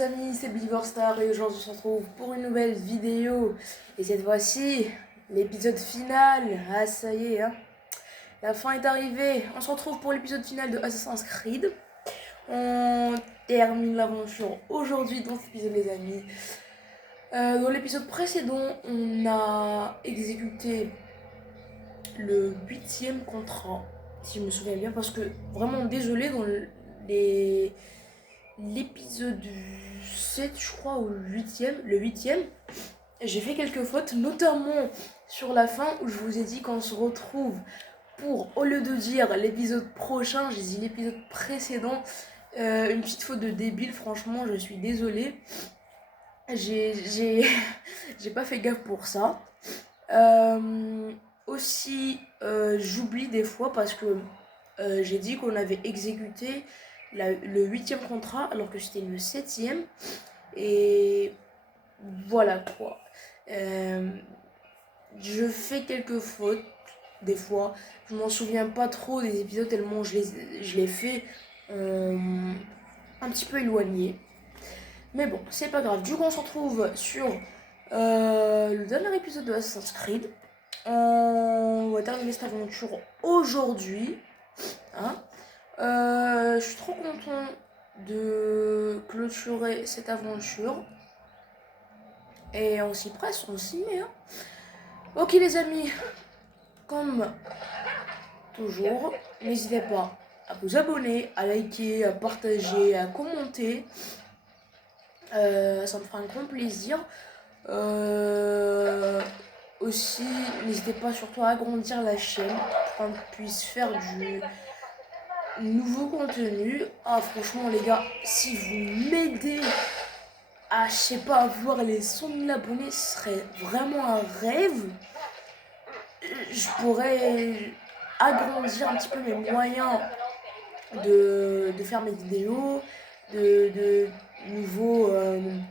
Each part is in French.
les amis, c'est Beaverstar et aujourd'hui on se retrouve pour une nouvelle vidéo. Et cette fois-ci, l'épisode final. Ah ça y est, hein. La fin est arrivée. On se retrouve pour l'épisode final de Assassin's Creed. On termine l'aventure aujourd'hui dans cet épisode les amis. Dans l'épisode précédent, on a exécuté le 8e contrat, si je me souviens bien, parce que vraiment désolé dans l'épisode 7 je crois, ou le 8e, j'ai fait quelques fautes, notamment sur la fin où je vous ai dit qu'on se retrouve pour, au lieu de dire l'épisode prochain, j'ai dit l'épisode précédent. Une petite faute de débile, franchement je suis désolée. J'ai pas fait gaffe pour ça. Aussi, j'oublie des fois parce que j'ai dit qu'on avait exécuté le 8e contrat alors que c'était le 7e. Et voilà quoi. Je fais quelques fautes des fois. Je m'en souviens pas trop des épisodes tellement je les fais un petit peu éloignés. Mais bon, c'est pas grave. Du coup, on se retrouve sur le dernier épisode de Assassin's Creed. On va terminer cette aventure aujourd'hui. Hein. Je suis trop content de clôturer cette aventure. Et on s'y presse, on s'y met. Hein. Ok les amis, comme toujours, n'hésitez pas à vous abonner, à liker, à partager, à commenter. Ça me fera un grand plaisir. Aussi, n'hésitez pas surtout à agrandir la chaîne pour qu'on puisse faire du nouveau contenu. Ah franchement les gars, si vous m'aidez à, je sais pas, avoir les 100 000 abonnés, ce serait vraiment un rêve. Je pourrais agrandir un petit peu mes moyens de faire mes vidéos, de nouveaux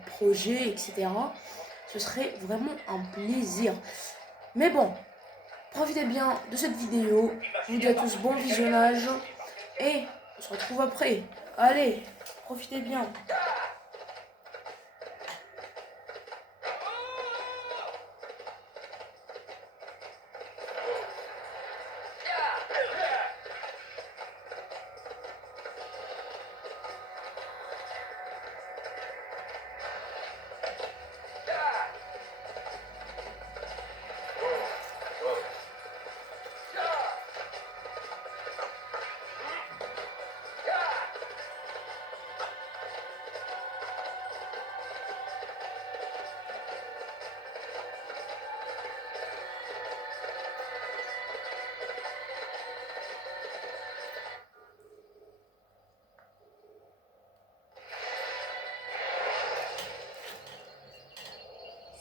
projets, etc. Ce serait vraiment un plaisir. Mais bon, profitez bien de cette vidéo. Je vous dis à tous bon visionnage. Et on se retrouve après. Allez, profitez bien.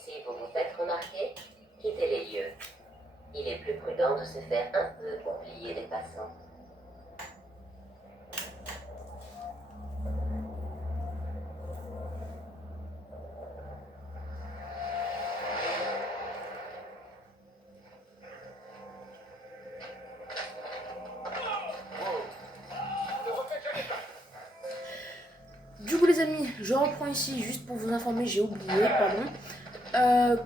Si vous vous faites remarquer, quittez les lieux. Il est plus prudent de se faire un peu oublier des passants. Du coup les amis, je reprends ici juste pour vous informer, j'ai oublié, pardon.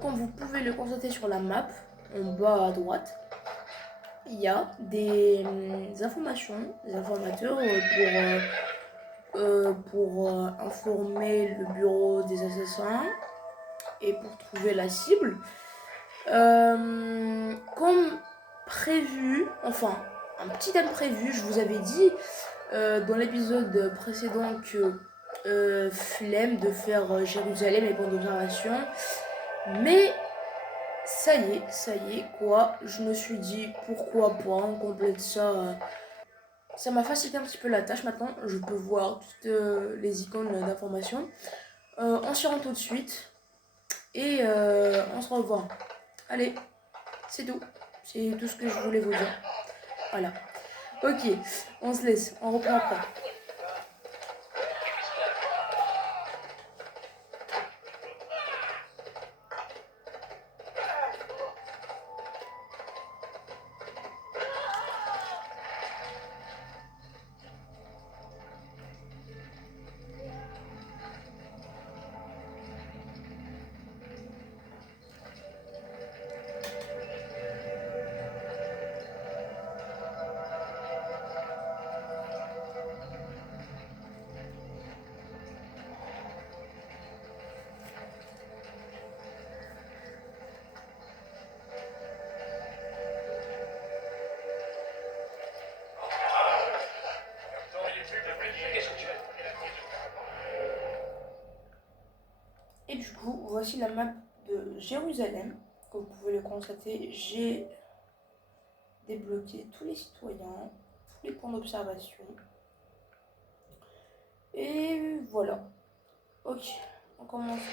Comme vous pouvez le constater sur la map, en bas à droite, il y a des informations, des informateurs pour informer le bureau des assassins et pour trouver la cible. Comme prévu, enfin un petit imprévu, je vous avais dit dans l'épisode précédent que flemme de faire Jérusalem et bandes d'observation, mais ça y est quoi, je me suis dit pourquoi pas, on complète ça. Ça m'a facilité un petit peu la tâche. Maintenant je peux voir toutes les icônes d'information. On s'y rend tout de suite et on se revoit. Allez, c'est tout. C'est tout ce que je voulais vous dire. Voilà. Ok, on se laisse. On reprend après. voici la map de Jérusalem. Comme vous pouvez le constater, j'ai débloqué tous les citoyens, tous les points d'observation. Et voilà. Ok, on commence ici.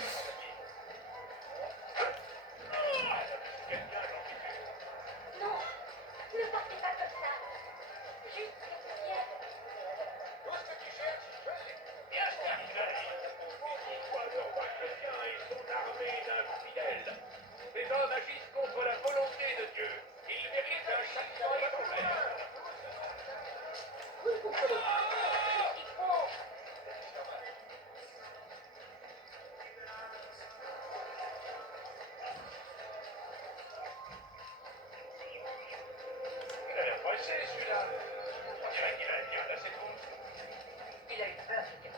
Celui-là. On dirait qu'il a bien placé tout. Il a eu peur, ce gars.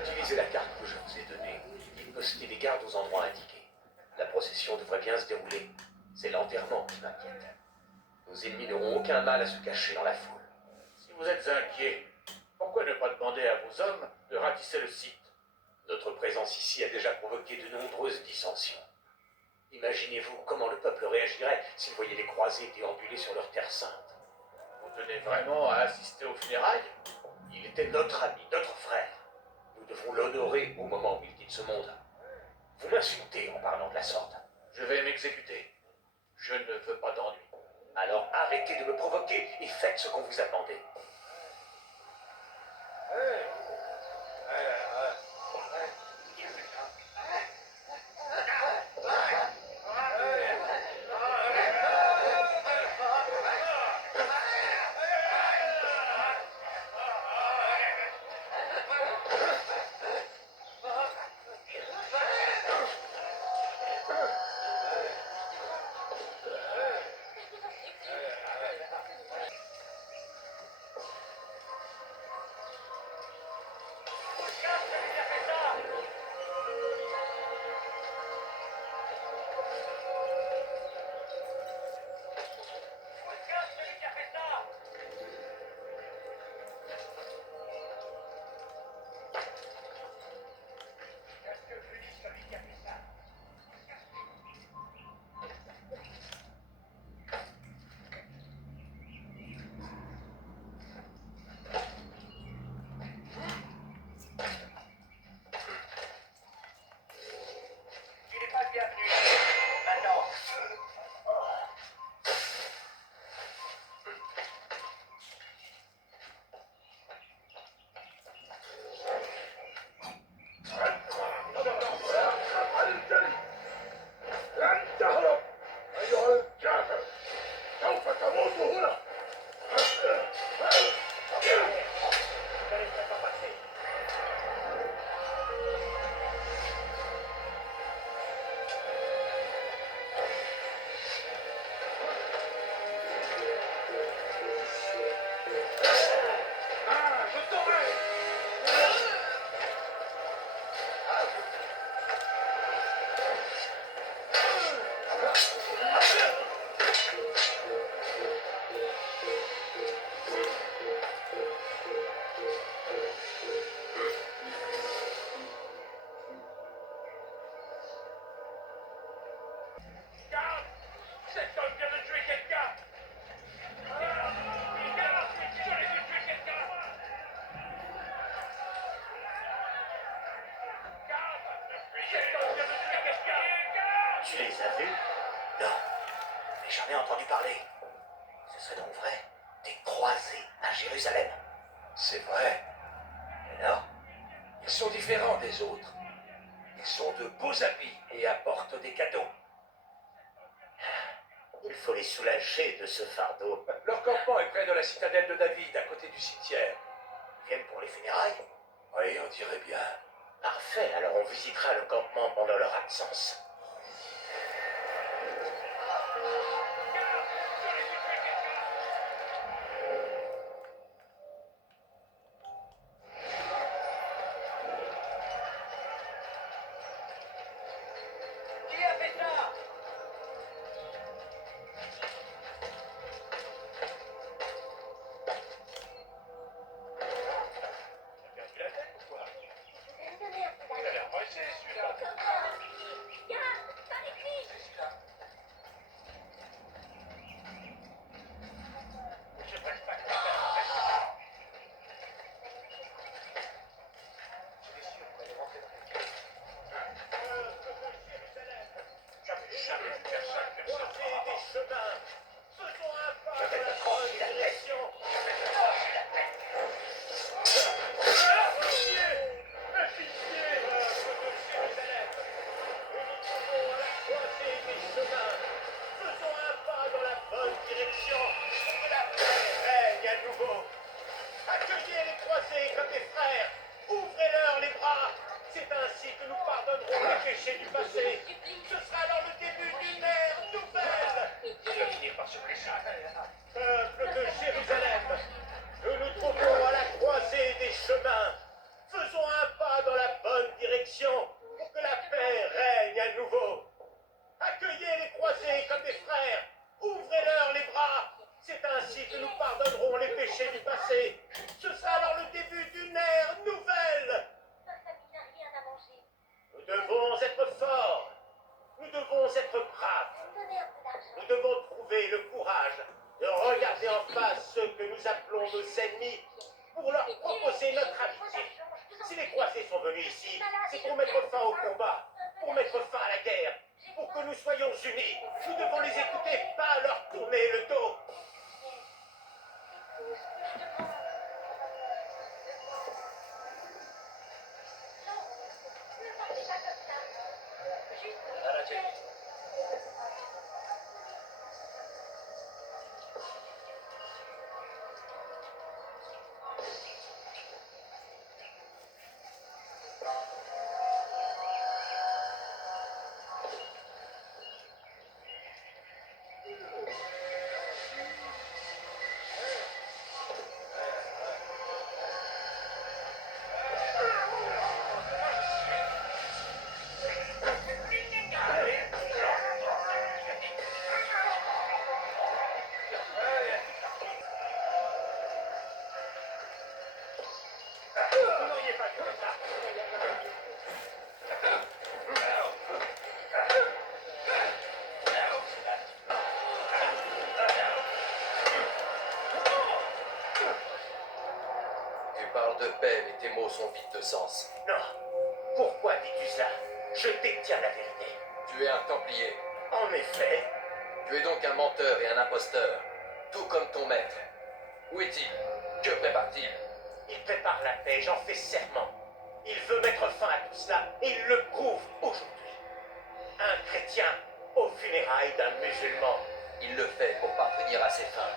Utilisez la carte que je vous ai donnée et postez des gardes aux endroits indiqués. La procession devrait bien se dérouler. C'est l'enterrement qui m'inquiète. Nos ennemis n'auront aucun mal à se cacher dans la foule. Si vous êtes inquiet, pourquoi ne pas demander à vos hommes de ratisser le site? Notre présence ici a déjà provoqué de nombreuses dissensions. Imaginez-vous comment le peuple réagirait s'il voyait les croisés déambuler sur leur terre sainte. Vous tenez vraiment à assister aux funérailles? Il était notre ami, notre frère. Nous devons l'honorer au moment où il quitte ce monde. Vous m'insultez en parlant de la sorte. Je vais m'exécuter. Je ne veux pas d'ennui. Alors arrêtez de me provoquer et faites ce qu'on vous a demandé. Tu les as vus? Non, mais j'en ai entendu parler. Ce serait donc vrai? Des croisés à Jérusalem? C'est vrai. Et alors? Ils sont différents des autres. Ils sont de beaux amis et apportent des cadeaux. Il faut les soulager de ce fardeau. Leur campement est près de la citadelle de David, à côté du cimetière. Ils viennent pour les funérailles? Oui, on dirait bien. Parfait, alors on visitera le campement pendant leur absence. Qui a fait ça? C'est celui-là. C'est celui-là. Je presse pas. Je suis sûr qu'on allait rentrer dans le caisse. Jamais vu personne comme ça. Des chemins. Faisons un pas Je vais dans te la trancher bonne la tête. direction. Je vais te trancher la tête. Pitié, pitié, peuple de Jérusalem. Nous nous trouvons à la croisée des chemins. Faisons un pas dans la bonne direction pour que la paix règne à nouveau. Accueillez les croisés comme des frères. Ouvrez-leur les bras. C'est ainsi que nous pardonnerons les péchés du passé. Ce sera alors le début d'une ère nouvelle. Il va finir par se blesser. Peuple de Jérusalem, nous nous trouvons à la croisée des chemins. Faisons un pas dans la bonne direction pour que la paix règne à nouveau. Accueillez les croisés comme des frères. Ouvrez-leur les bras. C'est ainsi que nous pardonnerons les péchés du passé. Ce sera alors le début d'une ère nouvelle. Ma famille n'a rien à manger. Nous devons être forts. Nous devons être braves. Donnez un peu d'argent. Nous devons trouver le courage de regarder en face ceux que nous appelons nos ennemis pour leur proposer notre amitié. Si les croisés sont venus ici, c'est pour mettre fin au combat, pour mettre fin à la guerre, pour que nous soyons unis. Nous devons les écouter, pas leur tourner le dos. Épouse, je te prends. Non, ne partez pas comme ça. Juste Ah, là, tiens. Vous n'auriez pas dû faire ça. Tu parles de paix, mais tes mots sont vides de sens. Non. Pourquoi dis-tu cela? Je détiens la vérité. Tu es un templier. En effet, Tu es donc un menteur et un imposteur, tout comme ton maître. Où est-il? Que prépare-t-il? il prépare la paix, j'en fais serment. Il veut mettre fin à tout cela et il le prouve aujourd'hui. Un chrétien aux funérailles d'un musulman. Il le fait pour parvenir à ses fins.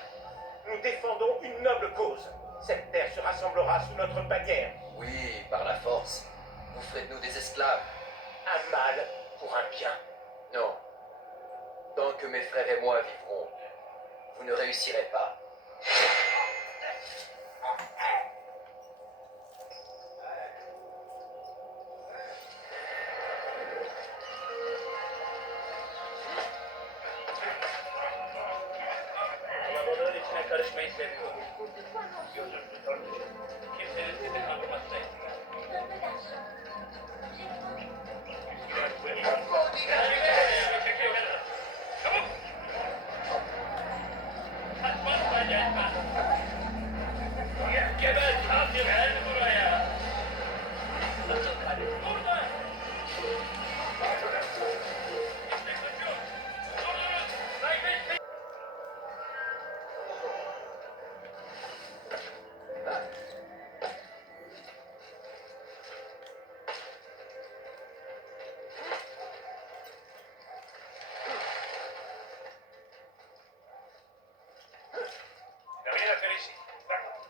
Nous défendons une noble cause. Cette terre se rassemblera sous notre bannière. Oui, par la force. Vous ferez de nous des esclaves. Un mal pour un bien. Non. Tant que mes frères et moi vivrons, vous ne réussirez pas. Babaların içine karışmayı seviyorum. Gözüm tutar. Kimsenin sizi kandırmasına izin vermem. Un peu d'argent. J'ai faim. Çabuk! Kaçmazsa gelmez. Geber kafir el buraya. Nasıl kalip burada? İşte kaçıyor. Durdurun. Kaybetmeyin. Il n'y a rien à faire ici. D'accord.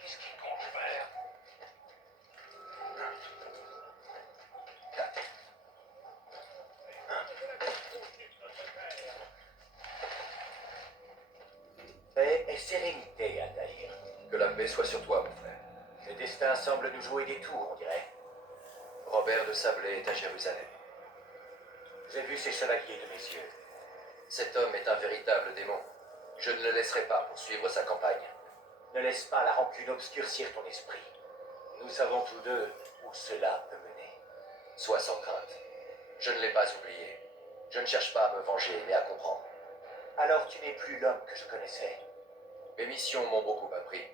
Qu'est-ce qu'il compte faire? Paix et sérénité, Altaïr. Que la paix soit sur toi, mon frère. Le destin semble nous jouer des tours, on dirait. Robert de Sablé est à Jérusalem. J'ai vu ces chevaliers de mes yeux. Cet homme est un véritable démon. Je ne le laisserai pas poursuivre sa campagne. Ne laisse pas la rancune obscurcir ton esprit. Nous savons tous deux où cela peut mener. Sois sans crainte. Je ne l'ai pas oublié. Je ne cherche pas à me venger, mais à comprendre. Alors tu n'es plus l'homme que je connaissais. Mes missions m'ont beaucoup appris.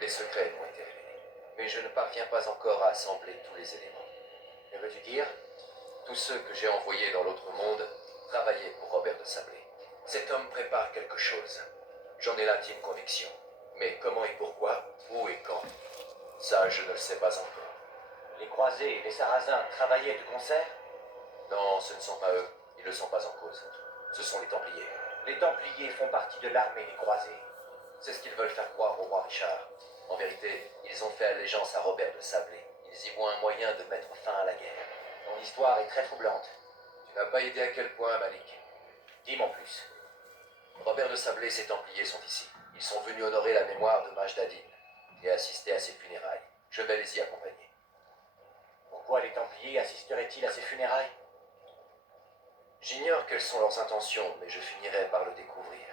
Des secrets m'ont été révélés. Mais je ne parviens pas encore à assembler tous les éléments. Que veux-tu dire? Tous ceux que j'ai envoyés dans l'autre monde travaillaient pour Robert de Sablé. Cet homme prépare quelque chose. J'en ai l'intime conviction. Mais comment et pourquoi, où et quand, ça je ne le sais pas encore. Les croisés et les sarrasins travaillaient de concert? Non, ce ne sont pas eux. Ils ne sont pas en cause. Ce sont les Templiers. Les Templiers font partie de l'armée des croisés. C'est ce qu'ils veulent faire croire au roi Richard. En vérité, ils ont fait allégeance à Robert de Sablé. Ils y voient un moyen de mettre fin à la guerre. Ton histoire est très troublante. Tu n'as pas idée à quel point, Malik. Dis-moi plus. Robert de Sablé et ses Templiers sont ici. Ils sont venus honorer la mémoire de Majdadin et assister à ses funérailles. Je vais les y accompagner. Pourquoi les Templiers assisteraient-ils à ces funérailles? J'ignore quelles sont leurs intentions, mais je finirai par le découvrir.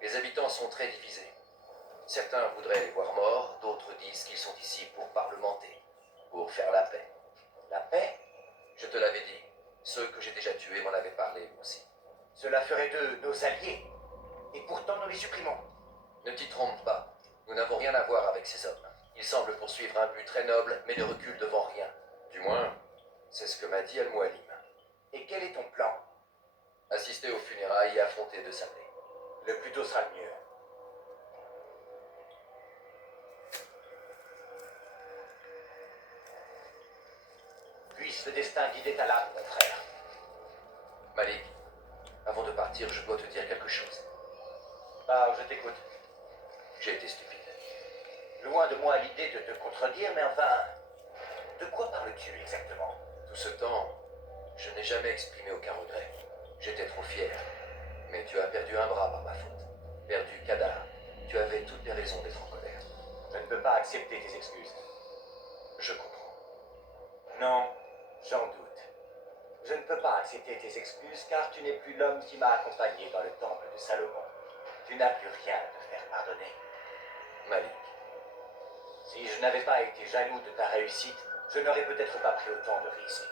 Les habitants sont très divisés. Certains voudraient les voir morts, d'autres disent qu'ils sont ici pour parlementer, pour faire la paix. La paix? Je te l'avais dit. Ceux que j'ai déjà tués m'en avaient parlé, eux aussi. Cela ferait d'eux nos alliés. Et pourtant nous les supprimons. Ne t'y trompe pas. Nous n'avons rien à voir avec ces hommes. Ils semblent poursuivre un but très noble, mais ne reculent devant rien. Du moins, c'est ce que m'a dit Al-Mualim. Et quel est ton plan? Assister aux funérailles et affronter de Sablé. Le plus tôt sera le mieux. Puisse le destin guider ta lame, mon frère. Malik, avant de partir, je dois te dire quelque chose. Bah, je t'écoute. J'ai été stupide. Loin de moi l'idée de te contredire, mais enfin... De quoi parles-tu exactement? Tout ce temps, je n'ai jamais exprimé aucun regret. J'étais trop fier. Mais tu as perdu un bras par ma faute. Perdu Kadar. Tu avais toutes les raisons d'être en colère. Je ne peux pas accepter tes excuses. Je comprends. Non, j'en doute. Je ne peux pas accepter tes excuses car tu n'es plus l'homme qui m'a accompagné dans le temple de Salomon. Tu n'as plus rien à te faire pardonner. Malik, Si je n'avais pas été jaloux de ta réussite, je n'aurais peut-être pas pris autant de risques.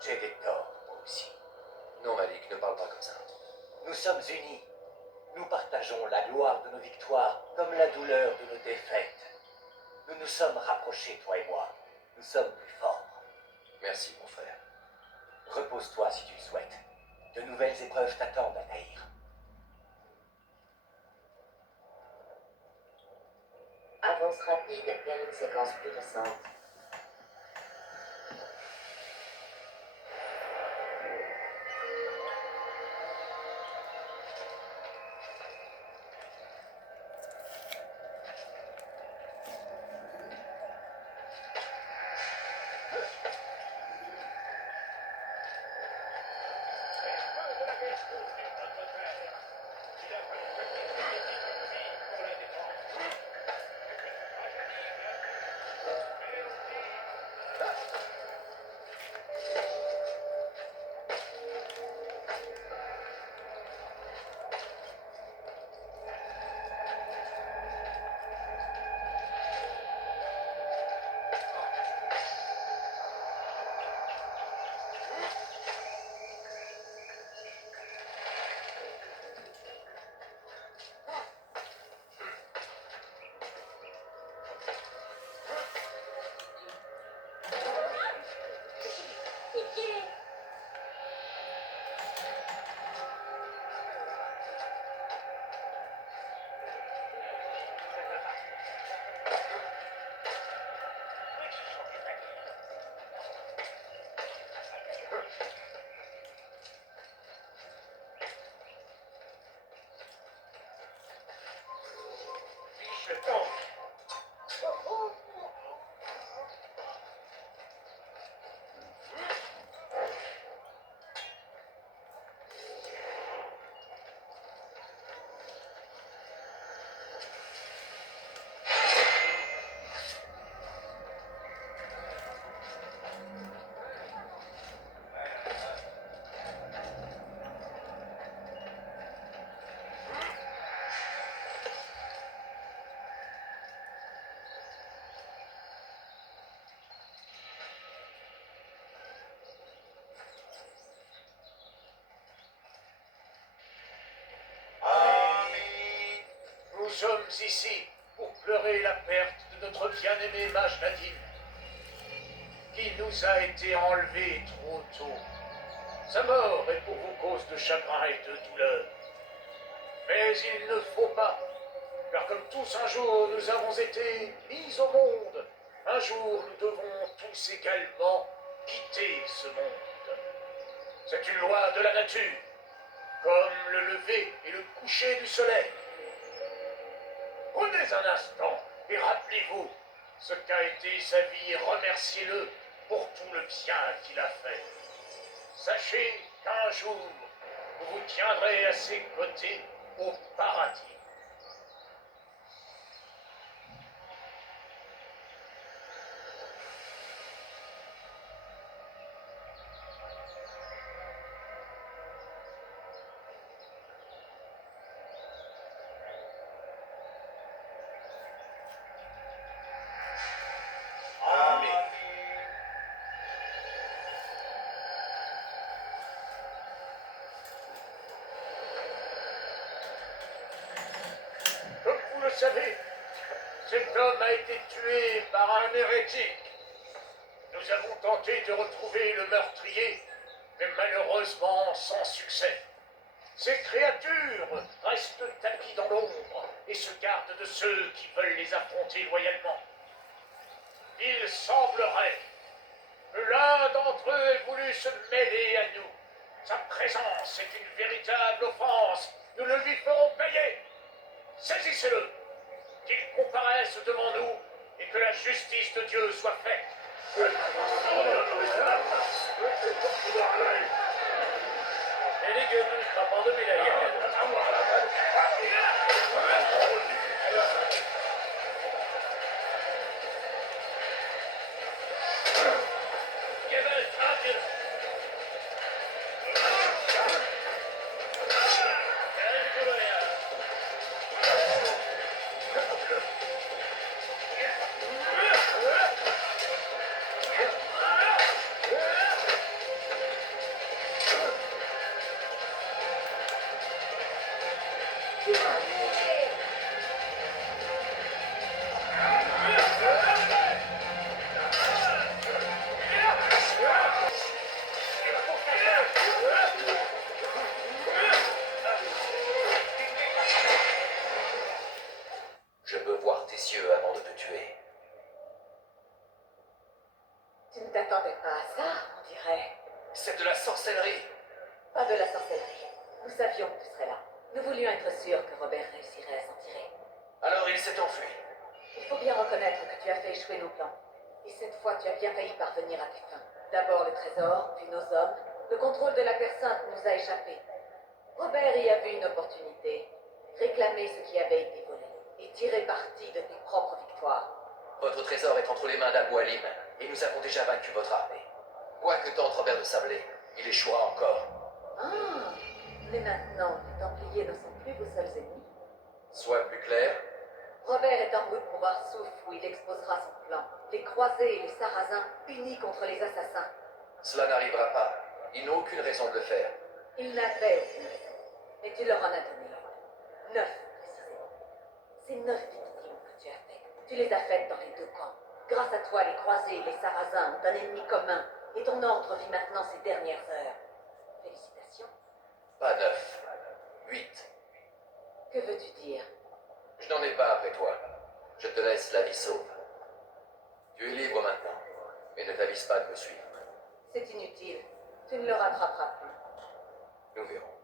J'ai des torts, moi aussi. non Malik, ne parle pas comme ça. Nous sommes unis. Nous partageons la gloire de nos victoires comme la douleur de nos défaites. Nous nous sommes rapprochés, toi et moi. Nous sommes plus forts. Merci mon frère. Repose-toi si tu le souhaites. De nouvelles épreuves t'attendent, Anaïr. Avance rapide vers une séquence plus récente. sommes ici pour pleurer la perte de notre bien-aimé mage Nadine, qui nous a été enlevé trop tôt. Sa mort est pour vous cause de chagrin et de douleur. Mais il ne faut pas, car comme tous un jour nous avons été mis au monde, un jour nous devons tous également quitter ce monde. C'est une loi de la nature, comme le lever et le coucher du soleil. Prenez un instant et rappelez-vous ce qu'a été sa vie et remerciez-le pour tout le bien qu'il a fait. Sachez qu'un jour, vous vous tiendrez à ses côtés au paradis. Comme vous le savez, cet homme a été tué par un hérétique. Nous avons tenté de retrouver le meurtrier, mais malheureusement sans succès. Ces créatures restent tapies dans l'ombre et se gardent de ceux qui veulent les affronter loyalement. Il semblerait que l'un d'entre eux ait voulu se mêler à nous. Sa présence est une véritable offense. Nous le lui ferons payer. Saisissez-le, qu'il comparaisse devant nous et que la justice de Dieu soit faite. Beni gözünüz kapalı bile yeter. Geber katil! Gel buraya! Je veux voir tes yeux avant de te tuer. Tu ne t'attendais pas à ça, on dirait. C'est de la sorcellerie. Pas de la sorcellerie. Nous savions que tu serais là. Nous voulions être sûrs que Robert réussirait à s'en tirer. Alors il s'est enfui. Il faut bien reconnaître que tu as fait échouer nos plans. Et cette fois, tu as bien failli parvenir à tes fins. D'abord le trésor, puis nos hommes. Le contrôle de la personne nous a échappé. Robert y a vu une opportunité. Réclamer ce qui avait été volé. Et tirer parti de tes propres victoires. Votre trésor est entre les mains d'Abou Halim, et nous avons déjà vaincu votre armée. Quoi que tente Robert de Sablé, il échouera encore. Ah, mais maintenant, les Templiers ne sont plus vos seuls ennemis. Sois plus clair. Robert est en route pour Arsouf où il exposera son plan. Les croisés et les sarrasins unis contre les assassins. Cela n'arrivera pas. Ils n'ont aucune raison de le faire. Ils n'avaient aucune raison. Mais tu leur en as donné une. 9, précisément. Ces 9 victimes que tu as faites, tu les as faites dans les deux camps. Grâce à toi, les croisés et les sarrasins ont un ennemi commun. Et ton ordre vit maintenant ses dernières heures. Félicitations. Pas 9. 8. Que veux-tu dire? Je n'en ai pas après toi. Je te laisse la vie sauve. Tu es libre maintenant, mais ne t'avise pas de me suivre. C'est inutile. Tu ne le rattraperas plus. Nous verrons.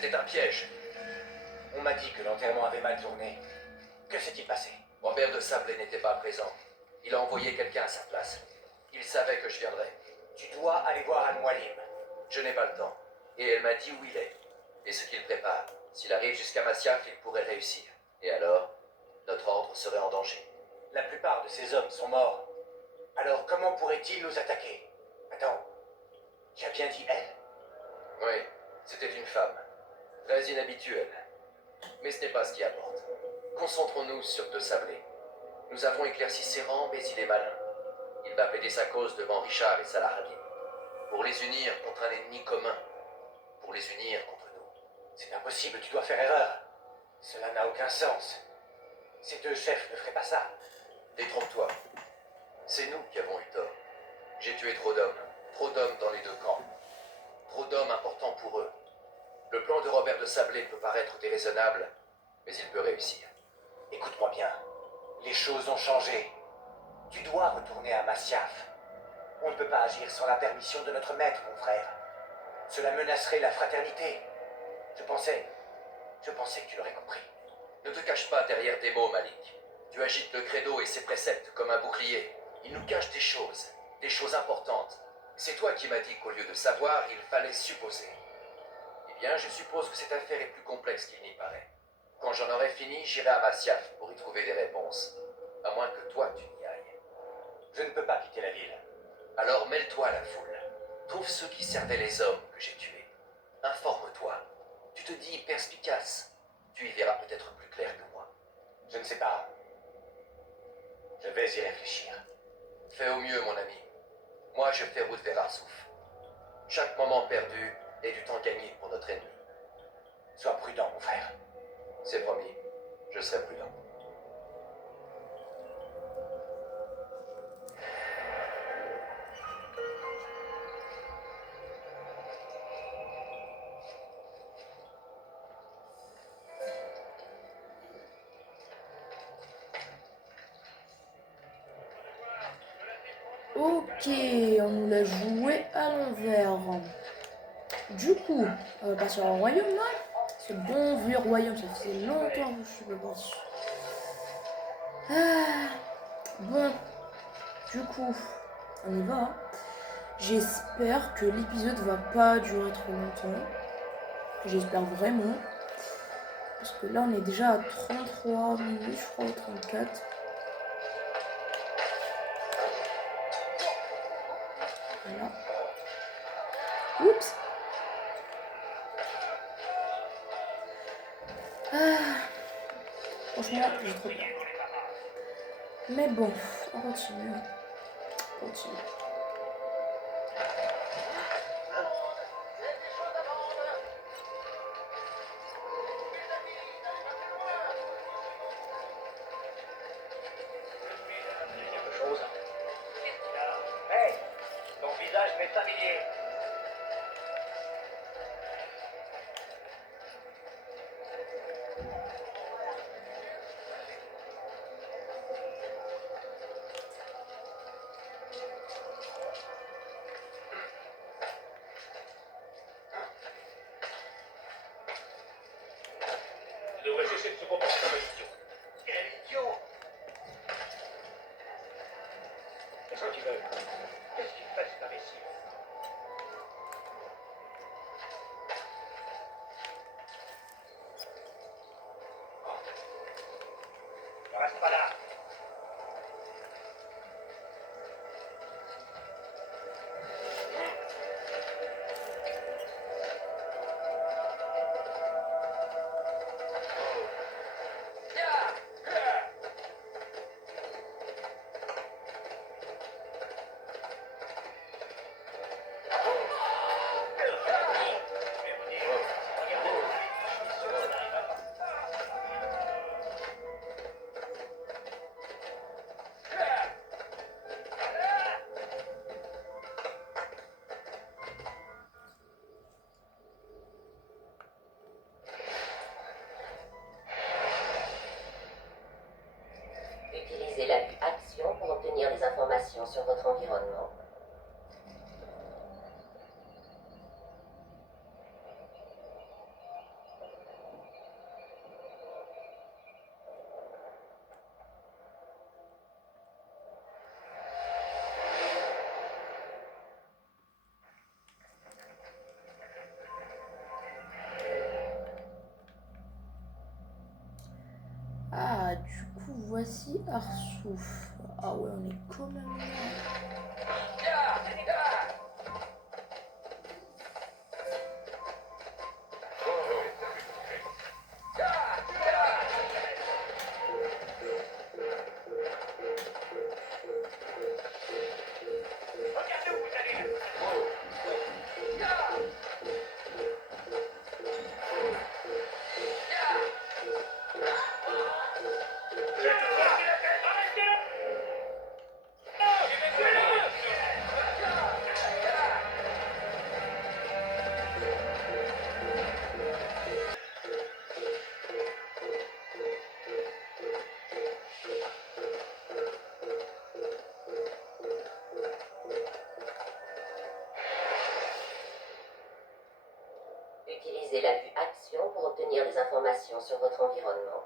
C'était un piège. On m'a dit que l'enterrement avait mal tourné. Que s'est-il passé? Robert de Sablé n'était pas présent. Il a envoyé quelqu'un à sa place. Il savait que je viendrais. Tu dois aller voir Al-Mualim. Je n'ai pas le temps. Et elle m'a dit où il est. Et ce qu'il prépare. S'il arrive jusqu'à Masyaf, il pourrait réussir. Et alors, notre ordre serait en danger. La plupart de ces hommes sont morts. Alors comment pourraient-ils nous attaquer? Attends, tu as bien dit elle? Oui, c'était une femme. Très inhabituelle. Mais ce n'est pas ce qui importe. Concentrons-nous sur De Sablé. Nous avons éclairci ses rangs, mais il est malin. Il va plaider sa cause devant Richard et Salahadin. Pour les unir contre un ennemi commun. Pour les unir contre nous. C'est impossible, tu dois faire erreur. Cela n'a aucun sens. Ces deux chefs ne feraient pas ça. Détrompe-toi. C'est nous qui avons eu tort. J'ai tué trop d'hommes. Trop d'hommes dans les deux camps. Trop d'hommes importants pour eux. Le plan de Robert de Sablé peut paraître déraisonnable, mais il peut réussir. Écoute-moi bien. Les choses ont changé. Tu dois retourner à Masyaf. On ne peut pas agir sans la permission de notre maître, mon frère. Cela menacerait la fraternité. Je pensais que tu l'aurais compris. Ne te cache pas derrière des mots, Malik. Tu agites le credo et ses préceptes comme un bouclier. Il nous cache des choses importantes. C'est toi qui m'as dit qu'au lieu de savoir, il fallait supposer. Eh bien, je suppose que cette affaire est plus complexe qu'il n'y paraît. Quand j'en aurai fini, j'irai à Masyaf pour y trouver des réponses. À moins que toi, tu n'y ailles. Je ne peux pas quitter la ville. Alors mêle-toi à la foule. Trouve ceux qui servaient les hommes que j'ai tués. Informe-toi. Tu te dis perspicace. Tu y verras peut-être plus clair que moi. Je ne sais pas. Je vais y réfléchir. Fais au mieux, mon ami. Moi, je fais route vers Arsouf. Chaque moment perdu est du temps gagné pour notre ennemi. Sois prudent, mon frère. C'est promis. Je serai prudent. Ok, on nous l'a joué à l'envers. Du coup, on va passer au royaume là. Ce bon vieux royaume, ça faisait longtemps que je suis pas parti. Ah, bon, du coup, on y va. Hein. J'espère que l'épisode va pas durer trop longtemps. J'espère vraiment. Parce que là, on est déjà à 33 minutes, je crois, ou 34. Voilà. Oups. Ah. Franchement, j'ai trop peur. Mais bon, on continue. On continue. Quelque chose? Hey, ton visage m'est familier. Tu devrais cesser de se comporter comme un idiot. Quel idiot! Qu'est-ce que tu veux? Qu'est-ce qu'il fait, cet imbécile? Ne reste pas là. Utilisez l'appui Action pour obtenir des informations sur votre environnement. voici Arsouf. Ah ouais, on est quand même là. Regardez où vous allez. J'ai tout sorti la tête. Arrêtez-le. Utilisez la vue action pour obtenir des informations sur votre environnement.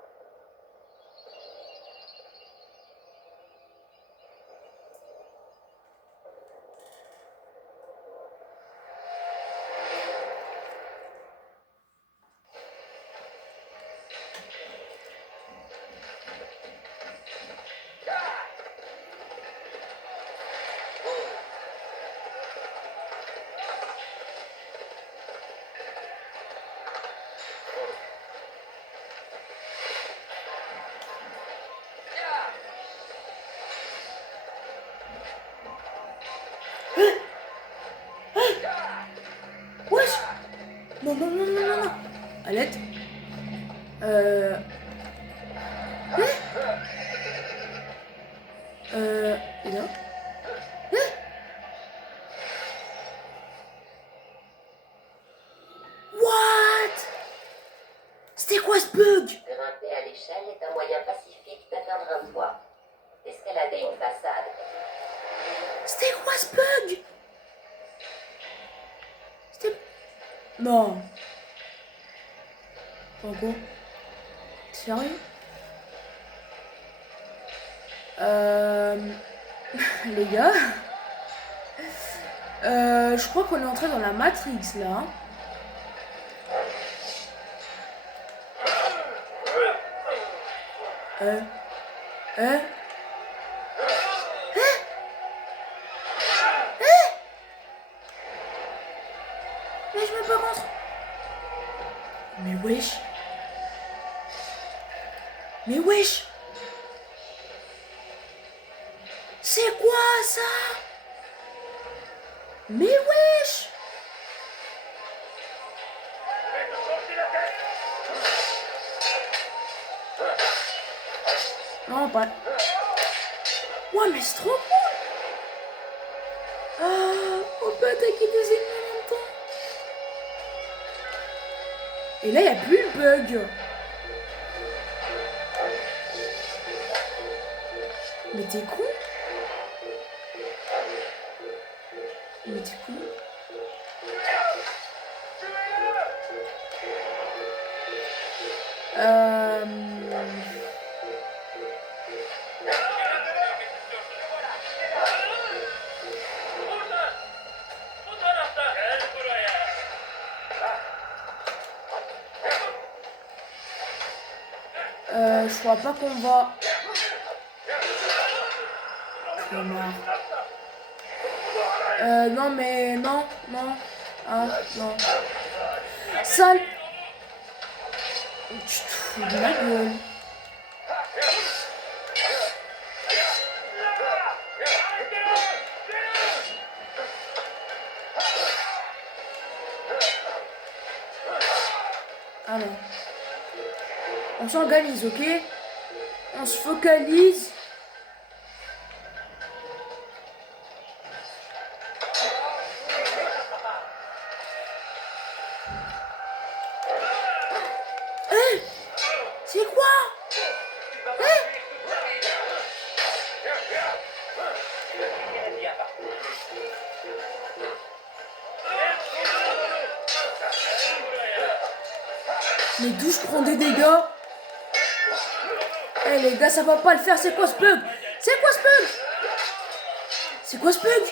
Wesh! Non, non, non, non, non, non. Alette. Et là? What? C'était quoi ce bug? Grimper à l'échelle est un moyen pacifique d'atteindre un toit. Escalader une façade. C'était quoi ce bug? C'était... Non. En gros. Sérieux? Les gars. Je crois qu'on est entré dans la Matrix là. Mais je me peux contre. Mais wesh. Mais wesh. C'est quoi ça? Mais wesh. Non, pas. Ouais, mais c'est trop cool. On peut attaquer des ennemis en même temps. Et là, il n'y a plus le bug. Mais t'es con? Mais t'es con? Je crois pas qu'on va... Connard. Non mais... Non, non. Ah, non. Sale. Tu te fous de ma gueule. Ah non. On s'organise, ok? On se focalise. C'est quoi? Mais d'où je prends des dégâts? Eh les gars, ça va pas le faire, c'est quoi ce bug? C'est quoi ce bug? C'est quoi ce bug?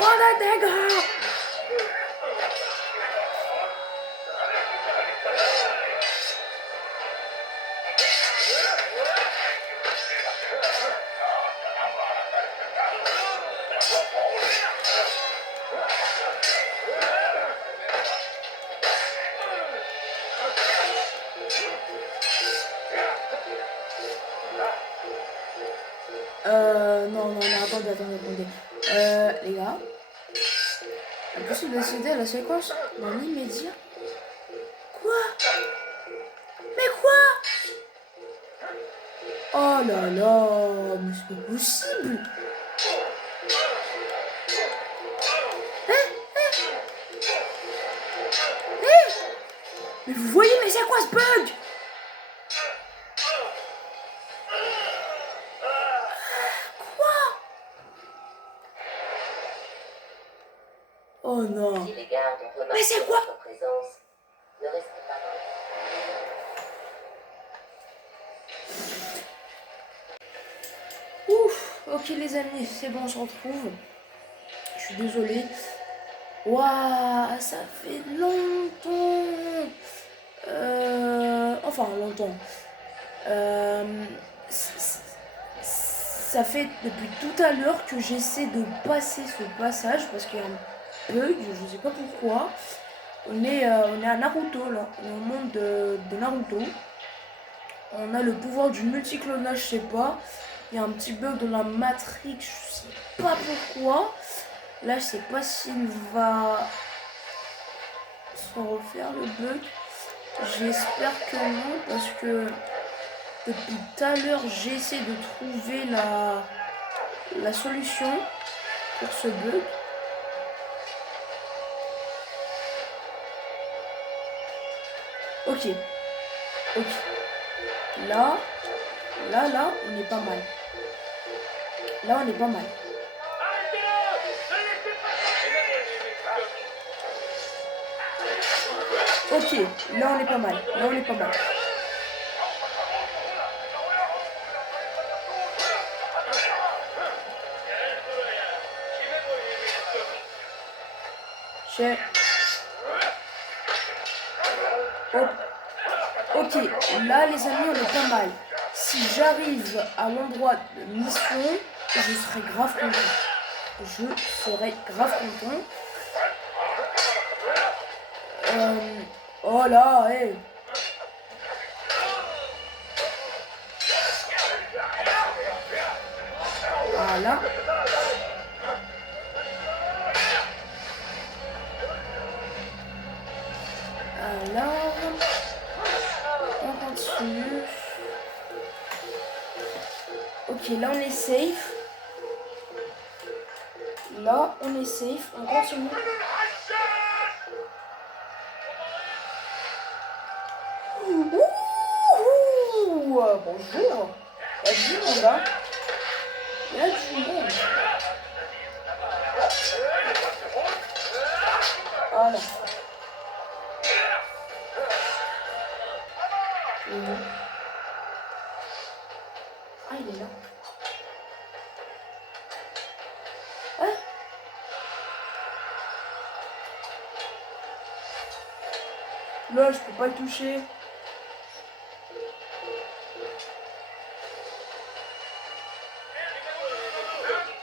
prends la dégâts. Non, attendez. Les gars, impossible d'accéder à la séquence dans l'immédiat. Quoi? Mais quoi? Oh là là, mais c'est pas possible. Mais vous voyez, mais c'est quoi ce bug? Oh non. Si les gardes ont remarqué Mais c'est quoi? votre présence, ne restez pas dans le Ouf, ok les amis, c'est bon, on se retrouve. Je suis désolée. Waouh, ça fait longtemps. Enfin, longtemps. Ça fait depuis tout à l'heure que j'essaie de passer ce passage parce qu'il y a un bug, je sais pas pourquoi. On est à Naruto là, on est au monde de Naruto. On a le pouvoir du multiclonage, je sais pas. Il y a un petit bug dans la Matrix, je sais pas pourquoi. Là, je sais pas s'il va se refaire le bug. J'espère que non, parce que depuis tout à l'heure, j'essaie de trouver la solution pour ce bug. Ok. Là, on est pas mal. Là, on est pas mal. Ok, là on est pas mal. J'ai... Oh. Ok, là les amis on est pas mal. Si j'arrive à l'endroit de mission, je serai grave content. Oh là, hey. Voilà. Alors, on continue. Ok, là on est safe. On continue. Bonjour. Il y a du monde, hein. Voilà. Ah, il est là. Ouais. Là, je peux pas le toucher.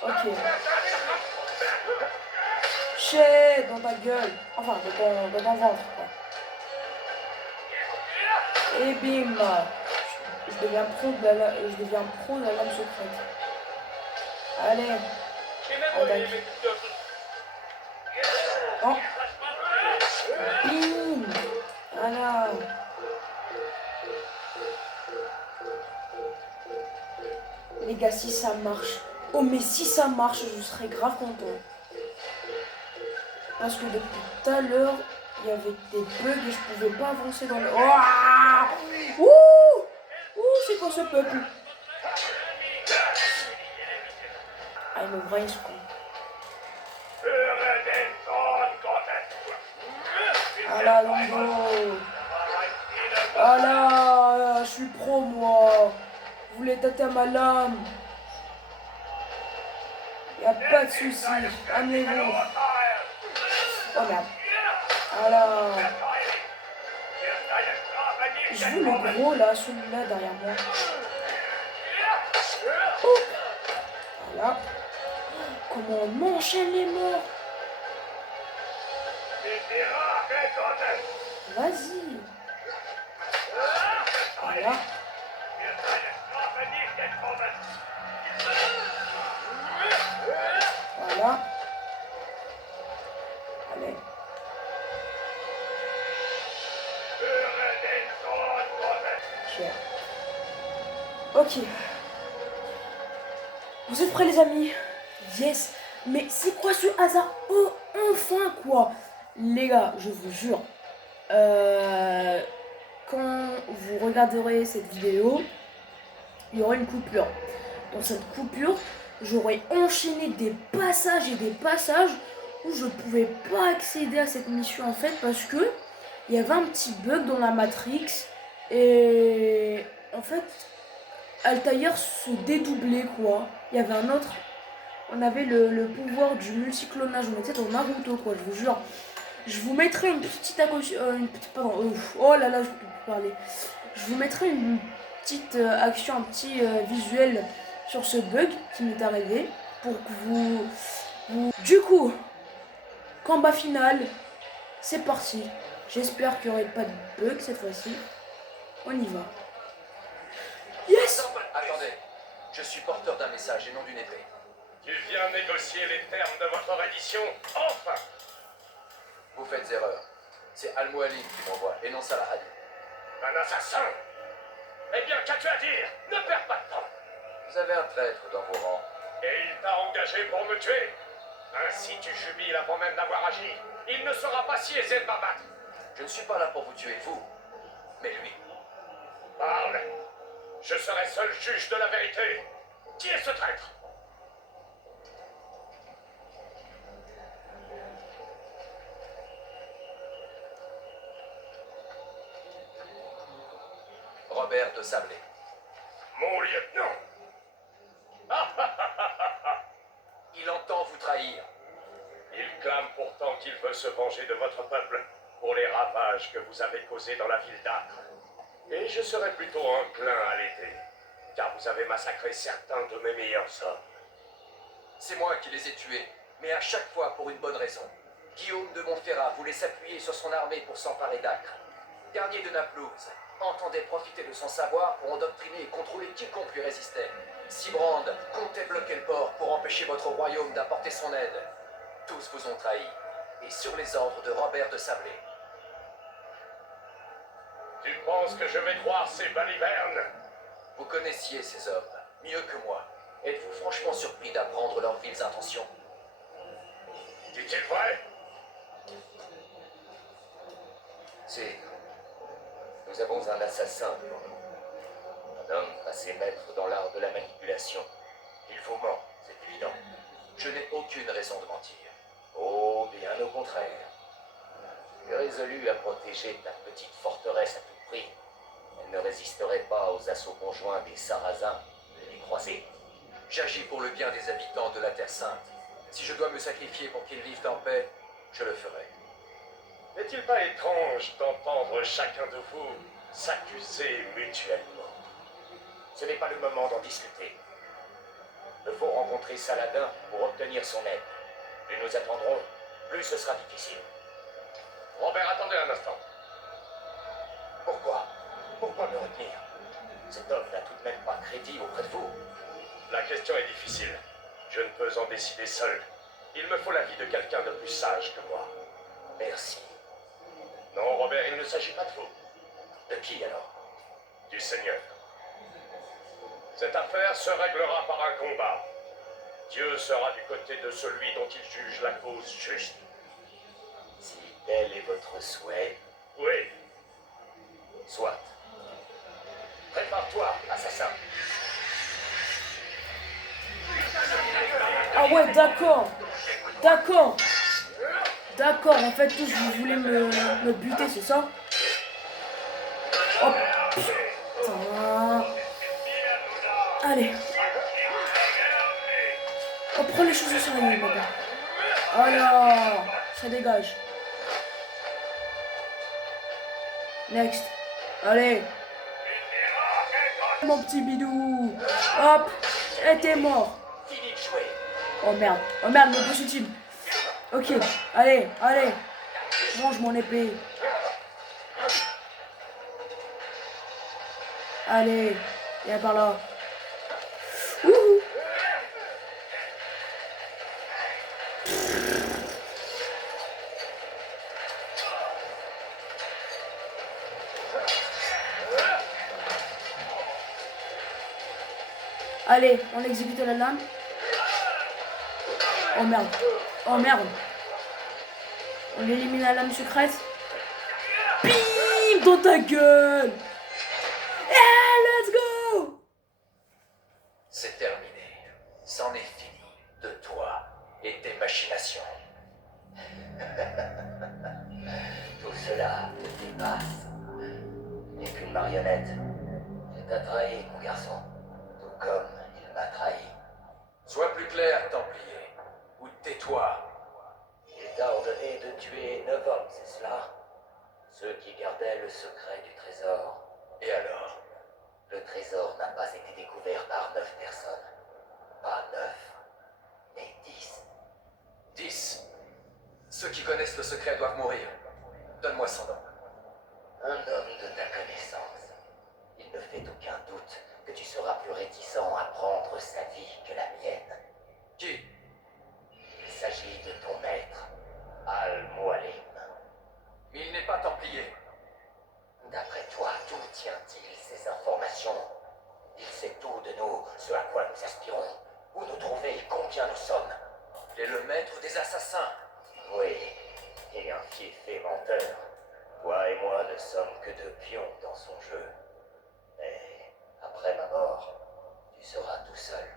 Ok. Chais dans ta gueule. Enfin, dans ton ventre, quoi. Et bim. Je deviens pro de la lame secrète. Allez. Attaque. Oh. Bim. Voilà. Les gars, si ça marche. Oh, mais si ça marche, je serais grave content. Parce que depuis tout à l'heure, il y avait des bugs et je pouvais pas avancer dans le... Oh. Ouh, c'est quoi ce peuple? Ah, il me braille ce con. Ah là, Longo. Ah là, je suis pro, moi. Vous voulez tâter à ma lame. Y'a pas de soucis. Amenez-vous. Oh merde. Voilà. Je veux le gros là, celui-là derrière moi. Oh. Voilà. Comment on m'enchaîne les morts. Vas-y. Voilà. Voilà. Allez. Cher. Ok. Vous êtes prêts les amis? Yes. Mais c'est quoi ce hasard? Oh, enfin quoi. Les gars, je vous jure. Quand vous regarderez cette vidéo, il y aura une coupure. Dans cette coupure, j'aurais enchaîné des passages et des passages où je pouvais pas accéder à cette mission en fait parce que il y avait un petit bug dans la Matrix et en fait Altair se dédoublait quoi. Il y avait un autre, on avait le pouvoir du multiclonage, on était dans Naruto quoi, je vous jure. Je vous mettrai une petite oh là là, je peux plus parler. Je vous mettrai une petite action, un petit visuel sur ce bug qui m'est arrivé pour que vous... Du coup, combat final, c'est parti. J'espère qu'il n'y aurait pas de bug cette fois-ci. On y va. Yes! Attendez, je suis porteur d'un message et non d'une épée. Tu viens négocier les termes de votre reddition, enfin! Vous faites erreur. C'est Al-Mualim qui m'envoie et non Salah ad-Din. Un assassin? Eh bien, qu'as-tu à dire? Ne perds pas de temps. Vous avez un traître dans vos rangs. Et il t'a engagé pour me tuer? Ainsi tu jubiles avant même d'avoir agi. Il ne sera pas si aisé de m'abattre. Je ne suis pas là pour vous tuer, vous, mais lui. Parle. Je serai seul juge de la vérité. Qui est ce traître? Robert de Sablé. Mon lieutenant. Il entend vous trahir. Il clame pourtant qu'il veut se venger de votre peuple pour les ravages que vous avez causés dans la ville d'Acre. Et je serais plutôt enclin à l'aider, car vous avez massacré certains de mes meilleurs hommes. C'est moi qui les ai tués, mais à chaque fois pour une bonne raison. Guillaume de Montferrat voulait s'appuyer sur son armée pour s'emparer d'Acre. Garnier de Naplouse entendait profiter de son savoir pour endoctriner et contrôler quiconque lui résistait. Sibrand comptait bloquer le port pour empêcher votre royaume d'apporter son aide. Tous vous ont trahi, et sur les ordres de Robert de Sablé. Tu penses que je vais croire ces balivernes? Vous connaissiez ces hommes, mieux que moi. Êtes-vous franchement surpris d'apprendre leurs viles intentions? Dit-il vrai? C'est... Nous avons un assassin devant nous. Un homme passé maître dans l'art de la manipulation. Il vous ment, c'est évident. Je n'ai aucune raison de mentir. Oh, bien au contraire. Tu es résolu à protéger ta petite forteresse à tout prix. Elle ne résisterait pas aux assauts conjoints des Sarrasins et des Croisés. J'agis pour le bien des habitants de la Terre Sainte. Si je dois me sacrifier pour qu'ils vivent en paix, je le ferai. N'est-il pas étrange d'entendre chacun de vous s'accuser mutuellement? Ce n'est pas le moment d'en discuter. Il faut rencontrer Saladin pour obtenir son aide. Plus nous attendrons, plus ce sera difficile. Robert, attendez un instant. Pourquoi? Pourquoi me retenir? Cet homme n'a tout de même pas crédit auprès de vous. La question est difficile. Je ne peux en décider seul. Il me faut l'avis de quelqu'un de plus sage que moi. Merci. Non, Robert, il ne s'agit pas de vous. De qui alors? Du Seigneur. Cette affaire se réglera par un combat. Dieu sera du côté de celui dont il juge la cause juste. Si tel est votre souhait, Oui. soit. Prépare-toi, assassin. Ah ouais, d'accord. D'accord. D'accord, en fait, tous vous voulez me buter, c'est ça? Oh putain. Allez. Oh, Prends les choses au sérieux, papa. Oh là, ça dégage. Next. Allez. Mon petit bidou. Hop. Et t'es mort. Fini de jouer. Oh merde, mais possible. Ok, allez, allez. Mange mon épée. Allez, viens par là. Wouhou. Allez, on exécute la lame. Oh merde. Oh merde. On élimine la lame secrète. Bim dans ta gueule. Yeah, let's go. C'est terminé. C'en est fini de toi et tes machinations. Tout cela te dépasse. Tu n'es qu'une marionnette. Il t'a trahi, mon garçon. Tout comme il m'a trahi. Sois plus clair, Templier. Ou tais-toi. Il t'a ordonné de tuer 9 hommes, c'est cela? Ceux qui gardaient le secret du trésor. Et alors? Le trésor n'a pas été découvert par 9 personnes. Pas 9, mais 10. 10. Ceux qui connaissent le secret doivent mourir. Donne-moi son nom. Un homme de ta connaissance. Il ne fait aucun doute que tu seras plus réticent à prendre sa vie que la mienne. Qui? Il s'agit de ton maître, Al-Mualim. Mais il n'est pas Templier. D'après toi, d'où tient-il ces informations? Il sait tout de nous, ce à quoi nous aspirons, où nous trouver, combien nous sommes. Il est le maître des assassins. Oui, et un fiefé menteur. Toi et moi ne sommes que deux pions dans son jeu. Mais après ma mort, tu seras tout seul.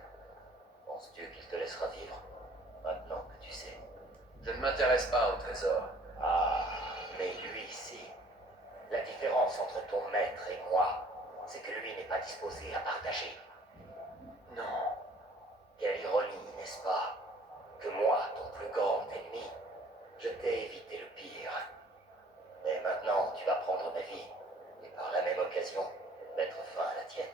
Penses-tu qu'il te laissera vivre, maintenant que tu sais? Je ne m'intéresse pas au trésor. Ah, mais lui, si. La différence entre ton maître et moi, c'est que lui n'est pas disposé à partager. Non. Quelle ironie, n'est-ce pas? Que moi, ton plus grand ennemi, je t'ai évité le pire. Mais maintenant, tu vas prendre ma vie, et par la même occasion, mettre fin à la tienne.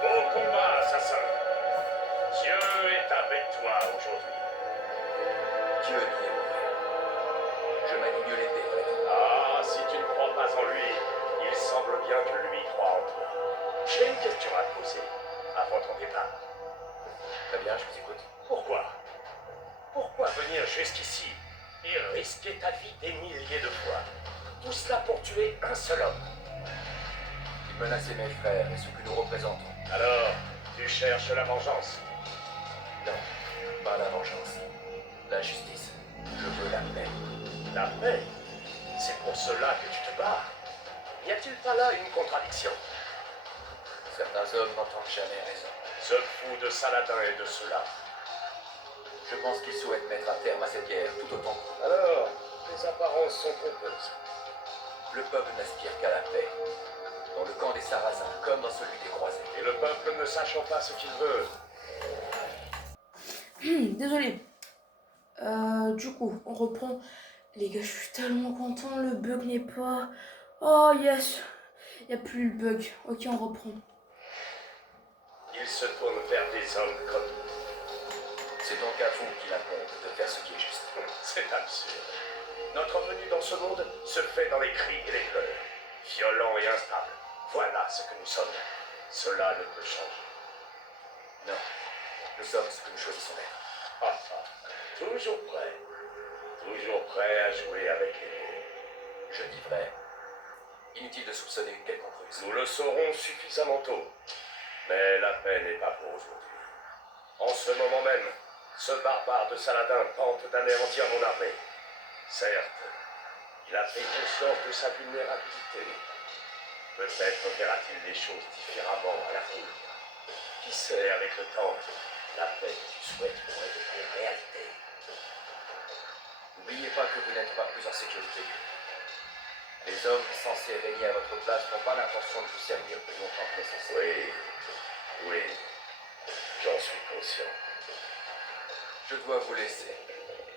Bon combat, assassin. Dieu est avec toi aujourd'hui. Dieu n'y est mauvais. Je m'aligne l'épée, honnêtement. Ah, si tu ne crois pas en lui, il semble bien que lui croit en toi. J'ai une question à te poser avant ton départ. Très bien, je vous écoute. Pourquoi venir jusqu'ici et risquer ta vie des milliers de fois? Tout cela pour tuer un seul homme. Il menaçait mes frères et ceux que nous représentons. Alors, tu cherches la vengeance? Non, pas la vengeance. La justice. Je veux la paix. La paix? C'est pour cela que tu te bats? N'y a-t-il pas là une contradiction? Certains hommes n'entendent jamais raison. Ce fou de Saladin et de cela. Je pense qu'ils souhaitent mettre un terme à cette guerre tout autant que vous. Alors, les apparences sont trompeuses. Le peuple n'aspire qu'à la paix. Dans le camp des Sarrasins, comme dans celui des Croisés. Et le peuple ne sachant pas ce qu'il veut. Désolé. Du coup, on reprend. Les gars, je suis tellement content. Le bug n'est pas... Oh, yes. Il n'y a plus le bug. Ok, on reprend. Il se tourne vers des hommes comme nous. C'est donc à vous qu'il incombe de faire ce qui est juste. C'est absurde. Notre venue dans ce monde se fait dans les cris et les pleurs. Violents et instables. Voilà ce que nous sommes. Cela ne peut changer. Non, nous sommes ce que nous choisissons d'être. Ah, ah. Toujours prêt. Toujours prêt à jouer avec les mots. Je dis vrai. Inutile de soupçonner une quelconque ruse. Nous le saurons suffisamment tôt. Mais la paix n'est pas pour aujourd'hui. En ce moment même, ce barbare de Saladin tente d'anéantir mon armée. Certes, il a pris conscience de sa vulnérabilité. Peut-être verra-t-il les choses différemment à l'avenir. Qui sait, avec le temps, la paix que tu souhaites pourrait devenir réalité. N'oubliez pas que vous n'êtes pas plus en sécurité que Les hommes censés régner à votre place n'ont pas l'intention de vous servir plus longtemps que nécessaire. Oui, j'en suis conscient. Je dois vous laisser.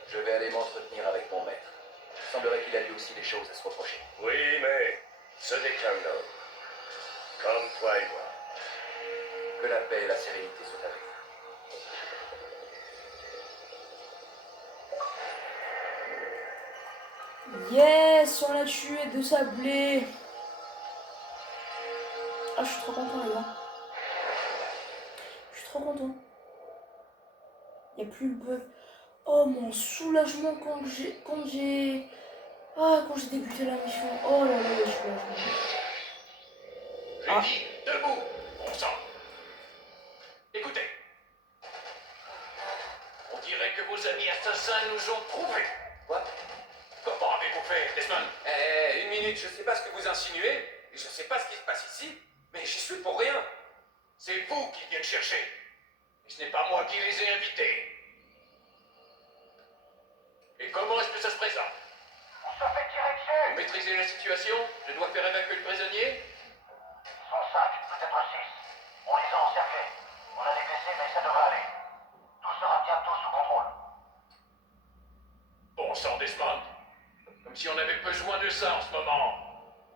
Je vais aller m'entretenir avec mon maître. Il semblerait qu'il a lui aussi des choses à se reprocher. Oui, mais ce n'est qu'un homme. Comme toi et moi. Que la paix et la sérénité soient avec vous. Yes, on l'a tué de sablé. Ah, je suis trop content, les gars. Je suis trop content. Il n'y a plus le bug. Oh, mon soulagement quand j'ai débuté la mission. Oh là là, le soulagement. J'ai dit debout, bon sang. Écoutez. On dirait que vos amis assassins nous ont trouvés. Quoi? Comment avez-vous fait, Desmond? Une minute, je sais pas ce que vous insinuez, et je sais pas ce qui se passe ici, mais j'y suis pour rien. C'est vous qui viennent chercher. Et ce n'est pas moi qui les ai invités. Et comment est-ce que ça se présente? On se fait tirer dessus. Vous maîtrisez la situation? Je dois faire évacuer le prisonnier? Ils sont 5, peut-être 6. On les a encerclés. On a des blessés, mais ça devrait aller. Tout sera bientôt sous contrôle. Bon sang, Desmond. Comme si on avait besoin de ça en ce moment.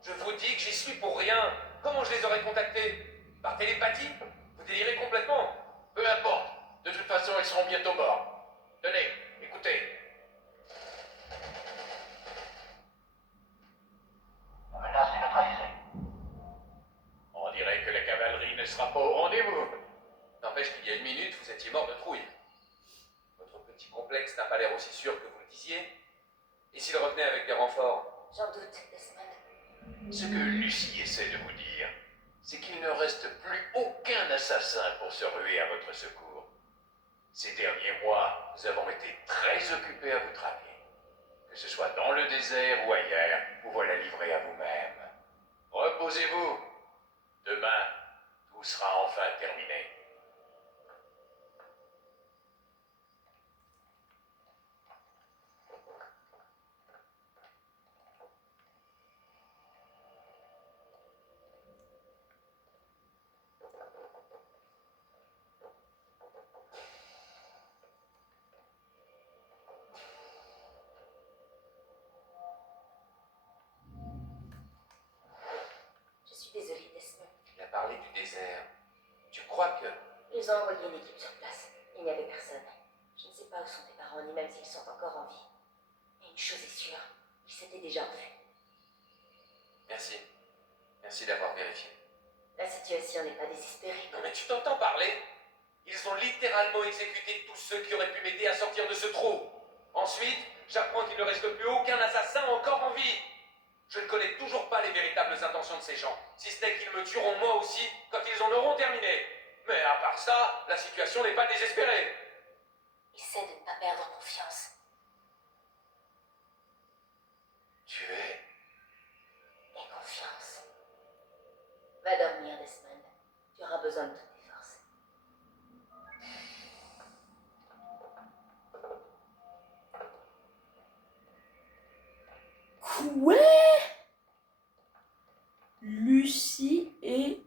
Je vous dis que j'y suis pour rien. Comment je les aurais contactés? Par télépathie? Vous délirez complètement. Peu importe. De toute façon, ils seront bientôt morts. Tenez, écoutez. Menace est neutralisée. On dirait que la cavalerie ne sera pas au rendez-vous. N'empêche qu'il y a une minute, vous étiez mort de trouille. Votre petit complexe n'a pas l'air aussi sûr que vous le disiez. Et s'il revenait avec des renforts? J'en doute, Desmond. Ce que Lucie essaie de vous dire, c'est qu'il ne reste plus aucun assassin pour se ruer à votre secours. Ces derniers mois, nous avons été très occupés à vous traquer. Que ce soit dans le désert ou ailleurs, vous voilà livrés à vous-même. Reposez-vous. Demain, tout sera enfin terminé. Je suis désolée, Desmond. Il a parlé du désert. Tu crois que... Ils ont envoyé une équipe sur place. Il n'y avait personne. Je ne sais pas où sont tes parents, ni même s'ils sont encore en vie. Mais une chose est sûre, ils s'étaient déjà enfuis. Merci. Merci d'avoir vérifié. La situation n'est pas désespérée. Non mais tu t'entends parler? Ils ont littéralement exécuté tous ceux qui auraient pu m'aider à sortir de ce trou. Ensuite, j'apprends qu'il ne reste plus aucun assassin encore en vie. Je ne connais toujours pas les véritables intentions de ces gens, si ce n'est qu'ils me tueront moi aussi quand ils en auront terminé. Mais à part ça, la situation n'est pas désespérée. Essaie de ne pas perdre confiance. Tu es... Et confiance. Va dormir, Desmond. Tu auras besoin de toutes tes forces. Quoi? Lucie et...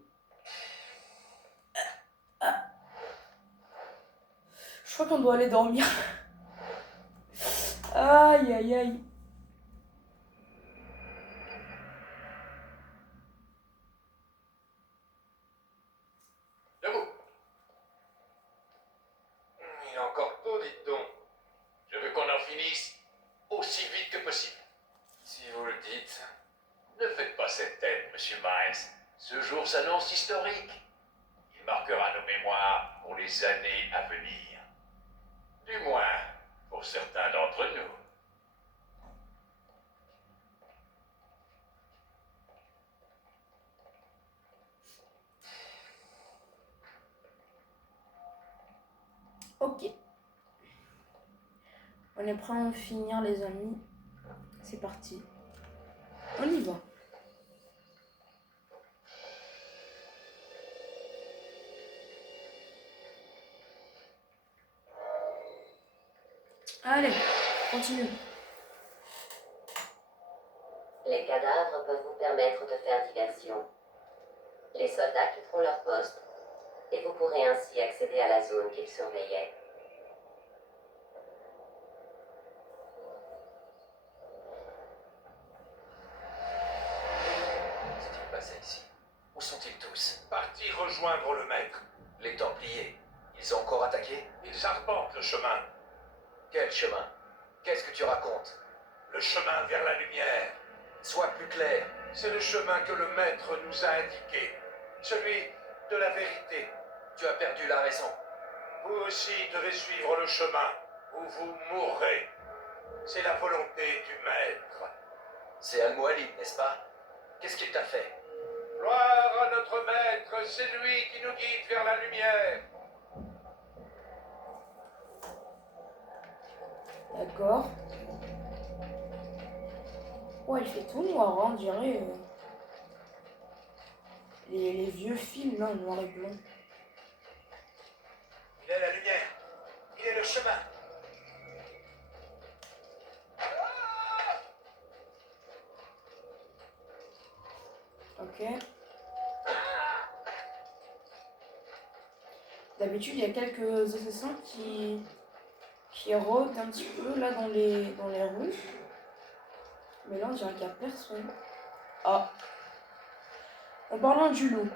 Je crois qu'on doit aller dormir. Aïe, aïe, aïe. Debout. Il est encore tôt, dites donc. Je veux qu'on en finisse aussi vite que possible. Si vous le dites... Ne faites pas cette tête, Monsieur Miles. Ce jour s'annonce historique. Il marquera nos mémoires pour les années à venir. Du moins, pour certains d'entre nous. Ok. On est prêt à en finir, les amis. C'est parti. On y va. Allez, continue. Les cadavres permettre de faire diversion. Les soldats quitteront leur poste et vous pourrez ainsi accéder à la zone qu'ils surveillaient. Qu'est-il passé ici? Où sont-ils tous? Partis rejoindre le maître. Les Templiers, ils ont encore attaqué? Ils arpentent le chemin. Quel chemin? Qu'est-ce que tu racontes? Le chemin vers la lumière. Sois plus clair. C'est le chemin que le maître nous a indiqué. Celui de la vérité. Tu as perdu la raison. Vous aussi devez suivre le chemin ou vous mourrez. C'est la volonté du maître. C'est Al-Mualim, n'est-ce pas? Qu'est-ce qu'il t'a fait? Gloire à notre maître, c'est lui qui nous guide vers la lumière. D'accord. Ouais, il fait tout noir, hein, on dirait. Les vieux films, là, noir et blanc. Il est la lumière. Il est le chemin. Ok. D'habitude, il y a quelques assassins qui rôdent un petit peu là dans les rues. Mais là, on dirait qu'il n'y a personne. Ah. En parlant du loup.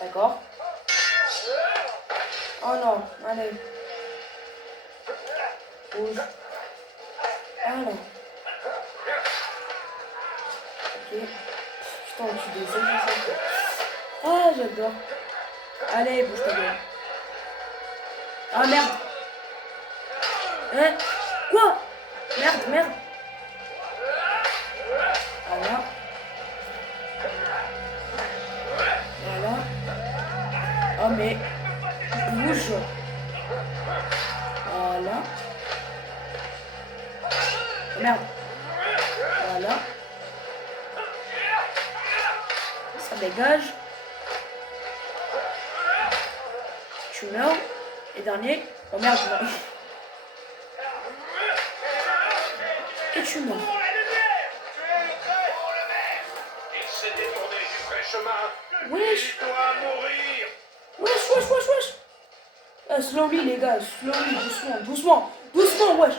D'accord. Oh non, allez. Rouge. Voilà. Ok. Putain, tu des ailes. Ah, j'adore. Allez, bouge ta gueule. Ah merde. Hein? Quoi? Merde, merde. Voilà. Voilà. Oh mais bouge. Voilà. Oh, merde. Voilà. Ça dégage. Tu meurs. Et dernier. Oh merde, non. Et tu meurs. Il s'est détourné du vrai chemin. Wesh. Il doit mourir. Wesh. Slowly les gars, slowly, doucement, wesh.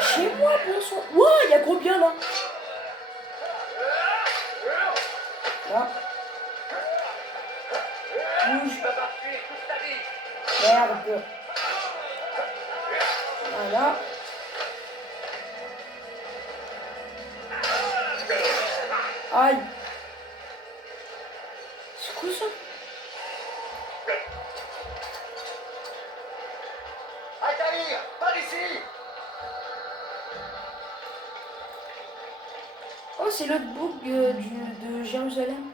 Chez moi, bon sang. Ouah, il y a gros bien là. Là. Bouge. Merde. Voilà. Aïe. C'est quoi ça? Altaïr, par ici! Oh, c'est l'autre bouc de Jérusalem.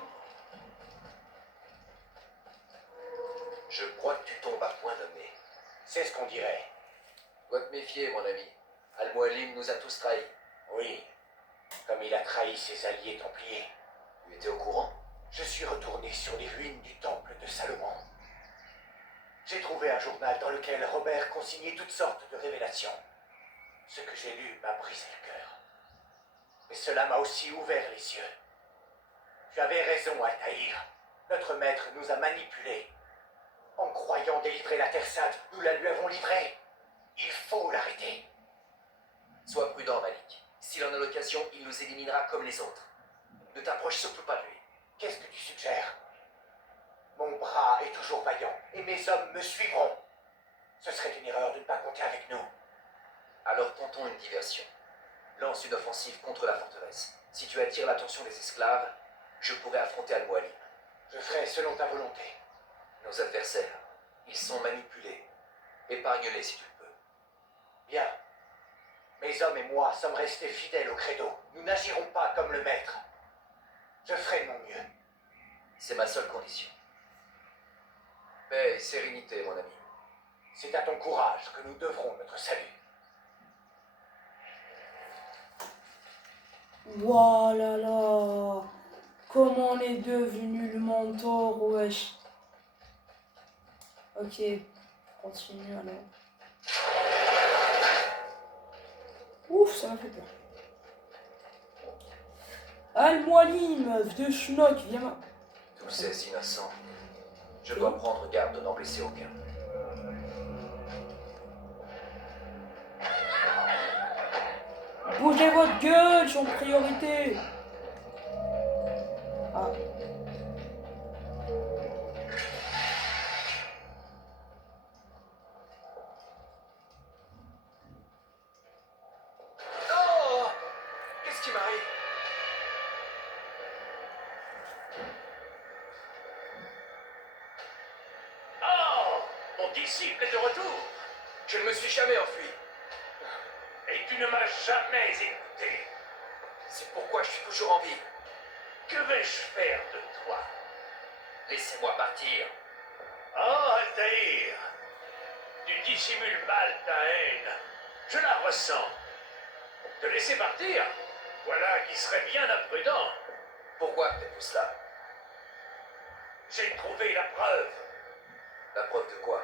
Je crois que tu tombes à point nommé. C'est ce qu'on dirait. Dois te méfier, mon ami. Al-Mualim nous a tous trahis. Oui. Comme il a trahi ses alliés templiers. Tu étais au courant? Je suis retourné sur les ruines du temple de Salomon. J'ai trouvé un journal dans lequel Robert consignait toutes sortes de révélations. Ce que j'ai lu m'a brisé le cœur. Mais cela m'a aussi ouvert les yeux. Tu avais raison, Altaïr. Notre maître nous a manipulés. En croyant délivrer la Terre Sainte, nous la lui avons livrée. Il faut l'arrêter. Sois prudent, Malik. S'il en a l'occasion, il nous éliminera comme les autres. Ne t'approche surtout pas de lui. Qu'est-ce que tu suggères? Mon bras est toujours vaillant et mes hommes me suivront. Ce serait une erreur de ne pas compter avec nous. Alors tentons une diversion. Lance une offensive contre la forteresse. Si tu attires l'attention des esclaves, je pourrai affronter Al-Mualim. Je ferai selon ta volonté. Nos adversaires, ils sont manipulés. Épargne-les si tu le peux. Bien. Mes hommes et moi sommes restés fidèles au credo. Nous n'agirons pas comme le maître. Je ferai de mon mieux. C'est ma seule condition. Paix et sérénité, mon ami. C'est à ton courage que nous devrons notre salut. Voilà là. Comment on est devenu le mentor, wesh. Ok, continue alors. Ouf, ça m'a fait peur. Al-Moali, meuf de schnock, viens ma... Tous ces innocents. Je dois prendre garde de n'en blesser aucun. Bougez votre gueule, je suis en priorité. Ah. Oh! Qu'est-ce qui m'arrive? Oh, mon disciple est de retour. Je ne me suis jamais enfui. Et tu ne m'as jamais écouté. C'est pourquoi je suis toujours en vie. Que vais-je faire de toi? Laissez-moi partir. Oh, Altaïr, tu dissimules mal ta haine. Je la ressens. Te laisser partir? Voilà qui serait bien imprudent. Pourquoi faites-vous cela? J'ai trouvé la preuve. La preuve de quoi?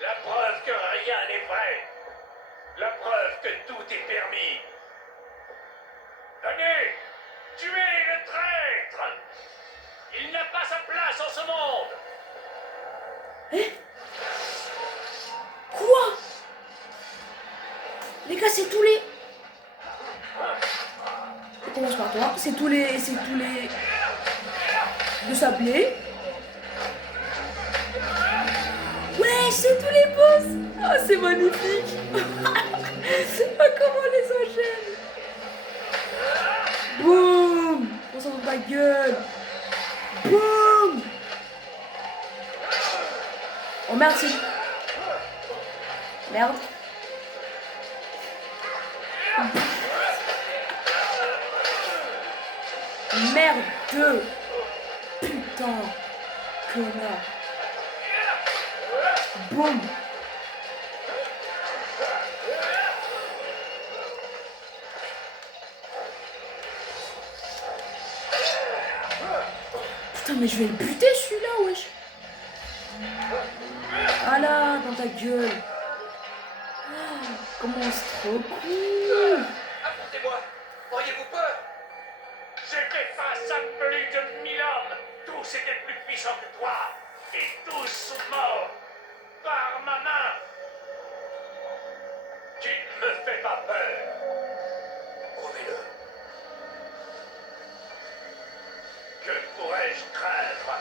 La preuve que rien n'est vrai. La preuve que tout est permis. Tenez, tuez le traître. Il n'a pas sa place en ce monde. Quoi? Les gars, c'est tous les... On commence par toi. C'est tous les... De sablé. Ouais, c'est tous les boss. Ah, c'est magnifique. Ah, comment on les enchaîne. Boum. On s'en fout de ta gueule. Boum. Oh merde, c'est... Merde. Merde. Putain. Connard. Boum. Putain, mais je vais le buter celui-là, wesh. Ah là, dans ta gueule. Oh, comment c'est trop cool. Affrontez-moi. Auriez-vous peur? J'ai fait face à plus de 1000 hommes. Tous étaient plus puissants que toi. Et tous sont morts. Par ma main. Tu ne me fais pas peur. Prouvez-le. Que pourrais-je craindre?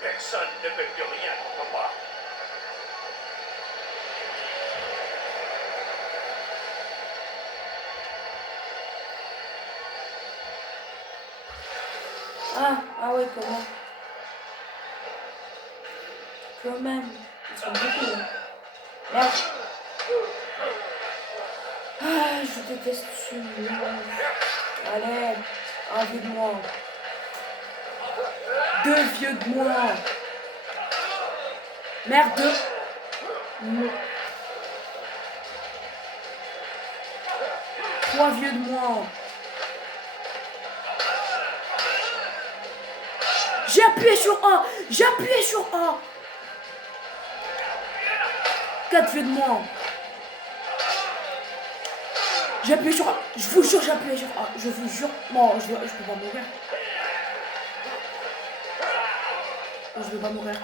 Personne ne peut plus rien contre moi. Ah ouais, comment? Quand même. Ils sont beaucoup, là. Merde. Ah, je déteste celui-là. Allez, un vieux de moi. Deux vieux de moi. Merde, deux. Trois vieux de moi. J'ai appuyé sur A. J'ai appuyé sur A. 4 vieux de moi. J'ai appuyé sur A. Je vous jure, j'ai appuyé sur A. Je vous jure. Non, je peux pas mourir. Je veux pas mourir.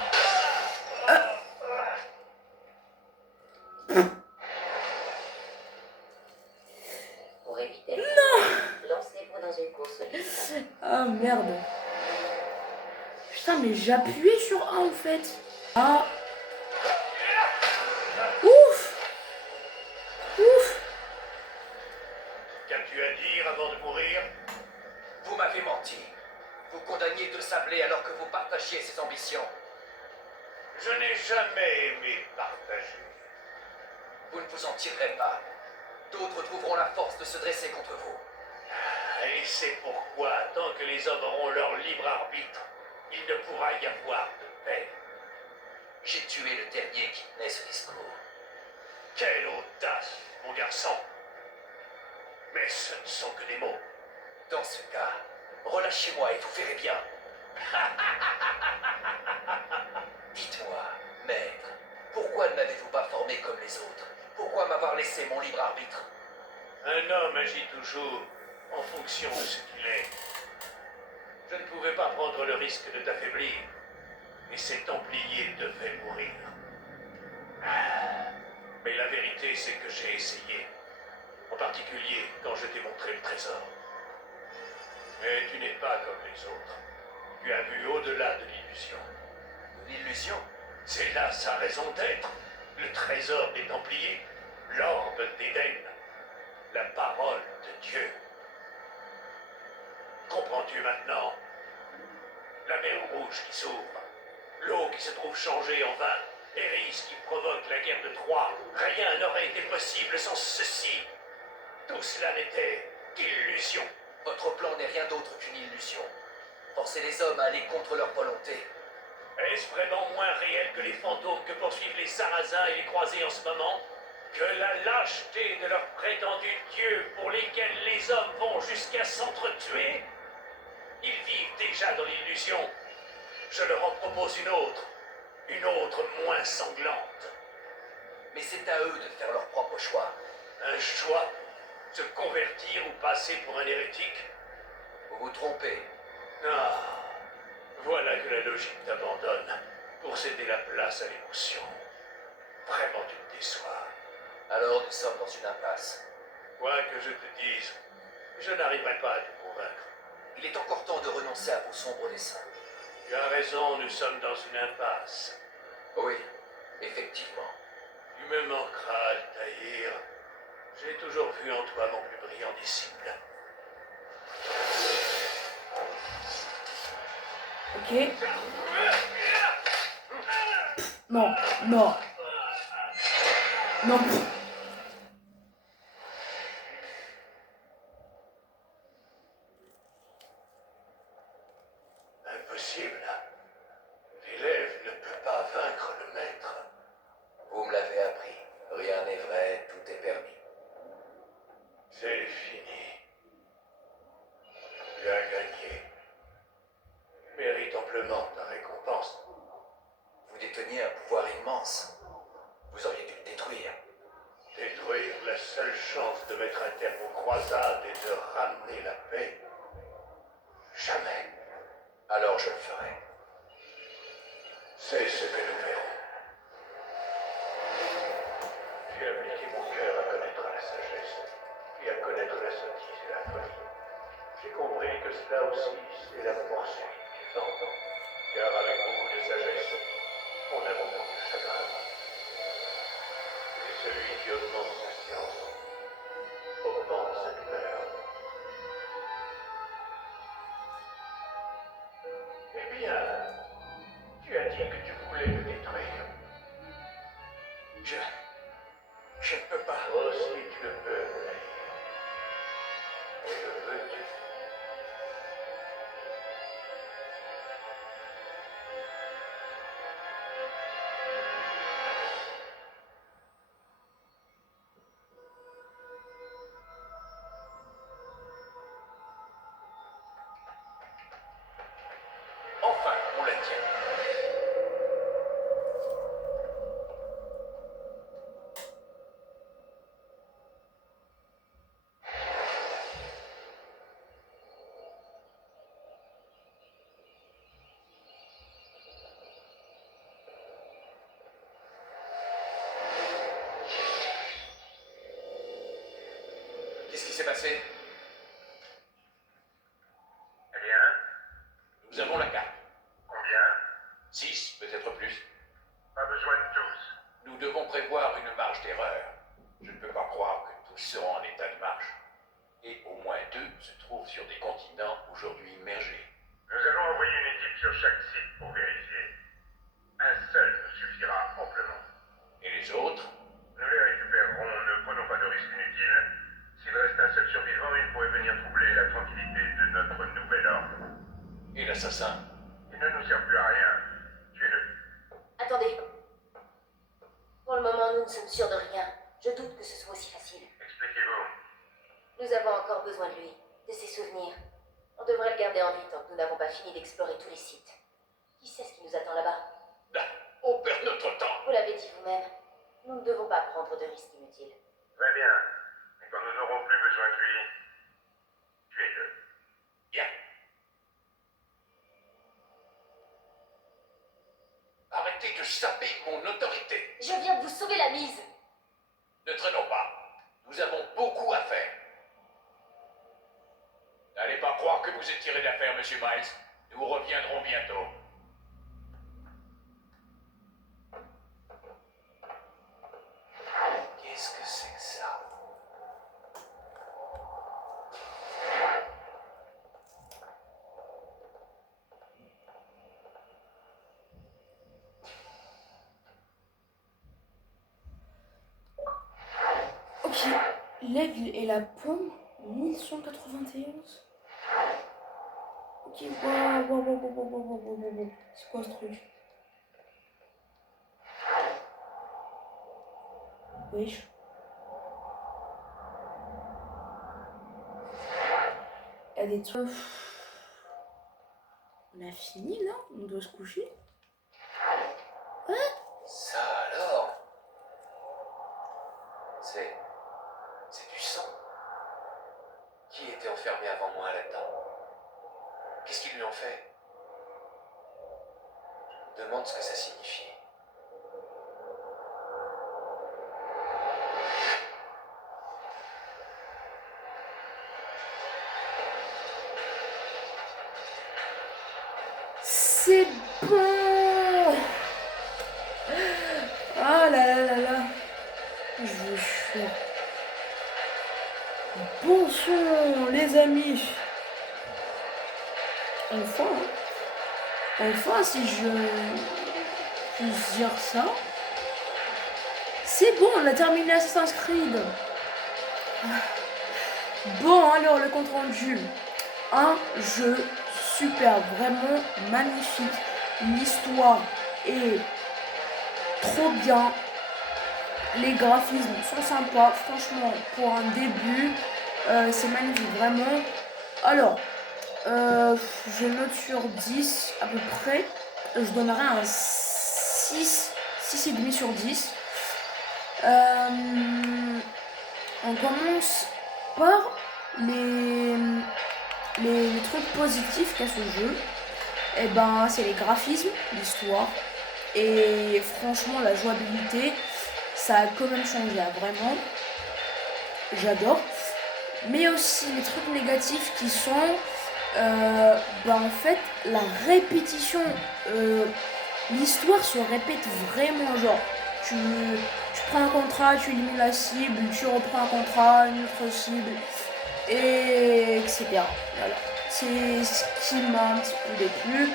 Pour éviter lancez-vous dans une course libre. Ah merde. Putain, mais j'ai appuyé sur A en fait. Ah. Ouf. Ouf. Qu'as-tu à dire avant de mourir? Vous m'avez menti. Vous condamniez De Sablé alors que vous partagiez ses ambitions. Je n'ai jamais aimé partager. Vous ne vous en tirerez pas. D'autres trouveront la force de se dresser contre vous. Et c'est pourquoi, tant que les hommes auront leur libre arbitre, il ne pourra y avoir de paix. J'ai tué le dernier qui tenait ce discours. Quelle audace, mon garçon! Mais ce ne sont que des mots. Dans ce cas, relâchez-moi et vous verrez bien. Dites-moi, maître, pourquoi ne m'avez-vous pas formé comme les autres? Pourquoi m'avoir laissé mon libre arbitre? Un homme agit toujours en fonction de ce qu'il est. Je ne pouvais pas prendre le risque de t'affaiblir, et ces Templiers devaient mourir. Mais la vérité, c'est que j'ai essayé, en particulier quand je t'ai montré le trésor. Mais tu n'es pas comme les autres. Tu as vu au-delà de l'illusion. L'illusion? C'est là sa raison d'être. Le trésor des Templiers, l'orbe d'Éden, la parole de Dieu. Comprends-tu maintenant? La mer Rouge qui s'ouvre, l'eau qui se trouve changée en vin, Eris qui provoque la guerre de Troie. Rien n'aurait été possible sans ceci. Tout cela n'était qu'illusion. Votre plan n'est rien d'autre qu'une illusion. Forcer les hommes à aller contre leur volonté. Est-ce vraiment moins réel que les fantômes que poursuivent les Sarrasins et les Croisés en ce moment? Que la lâcheté de leurs prétendus dieux pour lesquels les hommes vont jusqu'à s'entretuer? Ils vivent déjà dans l'illusion. Je leur en propose une autre moins sanglante. Mais c'est à eux de faire leur propre choix. Un choix? Se convertir ou passer pour un hérétique? Vous vous trompez. Ah, voilà que la logique t'abandonne pour céder la place à l'émotion. Vraiment, tu me déçois. Alors nous sommes dans une impasse. Quoi que je te dise, je n'arriverai pas à te convaincre. Il est encore temps de renoncer à vos sombres desseins. Tu as raison, nous sommes dans une impasse. Oui, effectivement. Tu me manqueras, Altaïr. J'ai toujours vu en toi mon plus brillant disciple. Ok. Non, non. Non. Impossible. L'élève ne peut pas vaincre le maître. Vous me l'avez appris. Rien n'est vrai, tout est permis. C'est fini. Tu as gagné. Tu mérites amplement ta récompense. Vous déteniez un pouvoir immense. Vous auriez dû le détruire. Détruire la seule chance de mettre un terme aux croisades et de ramener la paix. Jamais. Alors je le ferai. C'est ce que nous verrons. J'ai appliqué mon cœur à connaître la sagesse, et à connaître la sottise et la folie. J'ai compris que cela aussi, c'est la poursuite du vent. Car avec beaucoup de sagesse, on a beaucoup de chagrin. Et celui qui augmente sa science, augmente sa douleur. Eh bien, tu as dit que tu voulais me détruire. Je ne peux pas. Oh, si tu le peux, mon ami. Et le veux-tu? Enfin, on la tient. Qu'est-ce qui s'est passé? Eh bien, Nous avons la carte. combien? 6, peut-être plus. Pas besoin de tous. Nous devons prévoir une marge d'erreur. Je ne peux pas croire que tous seront en état de marche. Et au moins 2 se trouvent sur des continents aujourd'hui immergés. Nous allons envoyer une équipe sur chaque site pour vérifier. Un seul nous suffira amplement. Et les autres? Nous les récupérerons, ne prenons pas de risques inutiles. S'il reste un seul survivant, il pourrait venir troubler la tranquillité de notre nouvel ordre. Et l'assassin? Il ne nous sert plus à rien. Tuez-le. Attendez. Pour le moment, nous ne sommes sûrs de rien. Je doute que ce soit aussi facile. Expliquez-vous. Nous avons besoin de lui, de ses souvenirs. On devrait le garder en vie tant que nous n'avons pas fini d'explorer tous les sites. Qui sait ce qui nous attend là-bas? Là, on perd notre temps. Vous l'avez dit vous-même, nous ne devons pas prendre de risques inutiles. Très bien. Et quand nous n'aurons plus besoin de lui, tuez-le. Bien. Arrêtez de saper mon autorité. Je viens de vous sauver la mise. Ne traînons pas. Nous avons beaucoup à faire. N'allez pas croire que vous êtes tiré d'affaire, monsieur Miles. Nous reviendrons bientôt. Qu'est-ce que c'est que ça? Ok, l'aigle et la pomme, 1191. Ok, waouh. C'est quoi ce truc? Wesh. Il y a des trucs. On a fini là? On doit se coucher? Ça alors? C'est du sang. Qui était enfermé avant moi là-dedans? Qu'est-ce qu'ils lui ont fait? Je me demande ce que ça signifie. C'est bon! Ah là. Je vous jure. Bon sang, les amis. Enfin, si je puis dire ça. C'est bon, on a terminé Assassin's Creed. Bon, alors le compte rendu. Un jeu super, vraiment magnifique. L'histoire est trop bien. Les graphismes sont sympas. Franchement, pour un début, c'est magnifique, vraiment. Alors, je note sur 10 à peu près. Je donnerai un 6,5 sur 10. On commence par les trucs positifs qu'a ce jeu. Et ben, c'est les graphismes, l'histoire. Et franchement, la jouabilité, ça a quand même changé, vraiment. J'adore. Mais aussi les trucs négatifs qui sont, en fait, la répétition. L'histoire se répète vraiment, genre, tu prends un contrat, tu élimines la cible, tu reprends un contrat, une autre cible, et etc. Voilà. C'est ce qui m'a un petit peu déplu.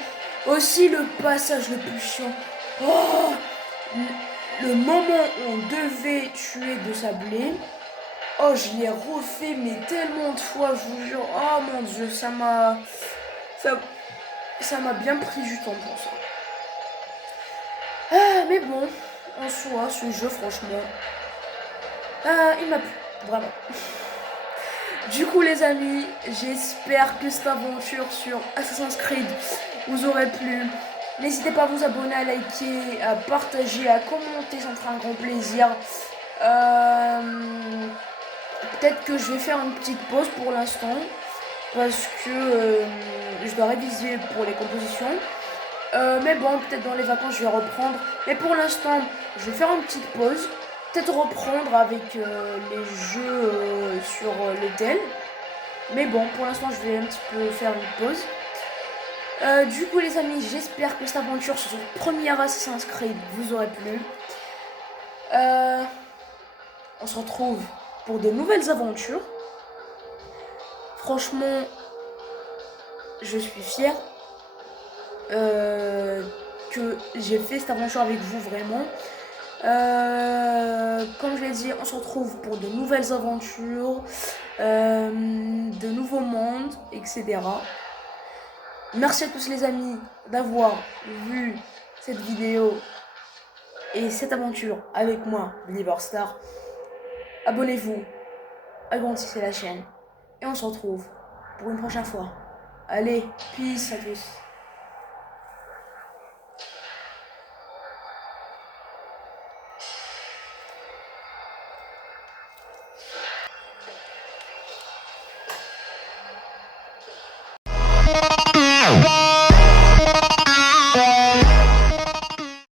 Aussi le passage le plus chiant. Oh, le moment où on devait tuer de Sablé. Oh, je l'ai refait mais tellement de fois, je vous jure. Oh mon dieu, ça m'a bien pris du temps pour ça. Mais bon, en soi, ce jeu, franchement, il m'a plu, vraiment. Du coup, les amis, j'espère que cette aventure sur Assassin's Creed vous aurait plu. N'hésitez pas à vous abonner, à liker, à partager, à commenter, ça me fera un grand plaisir. Peut-être que je vais faire une petite pause pour l'instant, parce que je dois réviser pour les compositions. Mais bon, peut-être dans les vacances, je vais reprendre. Mais pour l'instant, je vais faire une petite pause. Peut-être reprendre avec les jeux sur l'hôtel. Mais bon, pour l'instant, je vais un petit peu faire une pause. Du coup, les amis, j'espère que cette aventure sur ce premier Assassin's Creed vous aurait plu. On se retrouve pour de nouvelles aventures. Franchement, je suis fière que j'ai fait cette aventure avec vous, vraiment. Comme je l'ai dit, on se retrouve pour de nouvelles aventures, de nouveaux mondes, etc. Merci à tous les amis d'avoir vu cette vidéo et cette aventure avec moi, Believer Star. Abonnez-vous, agrandissez la chaîne Et on se retrouve pour une prochaine fois. Allez, peace à tous.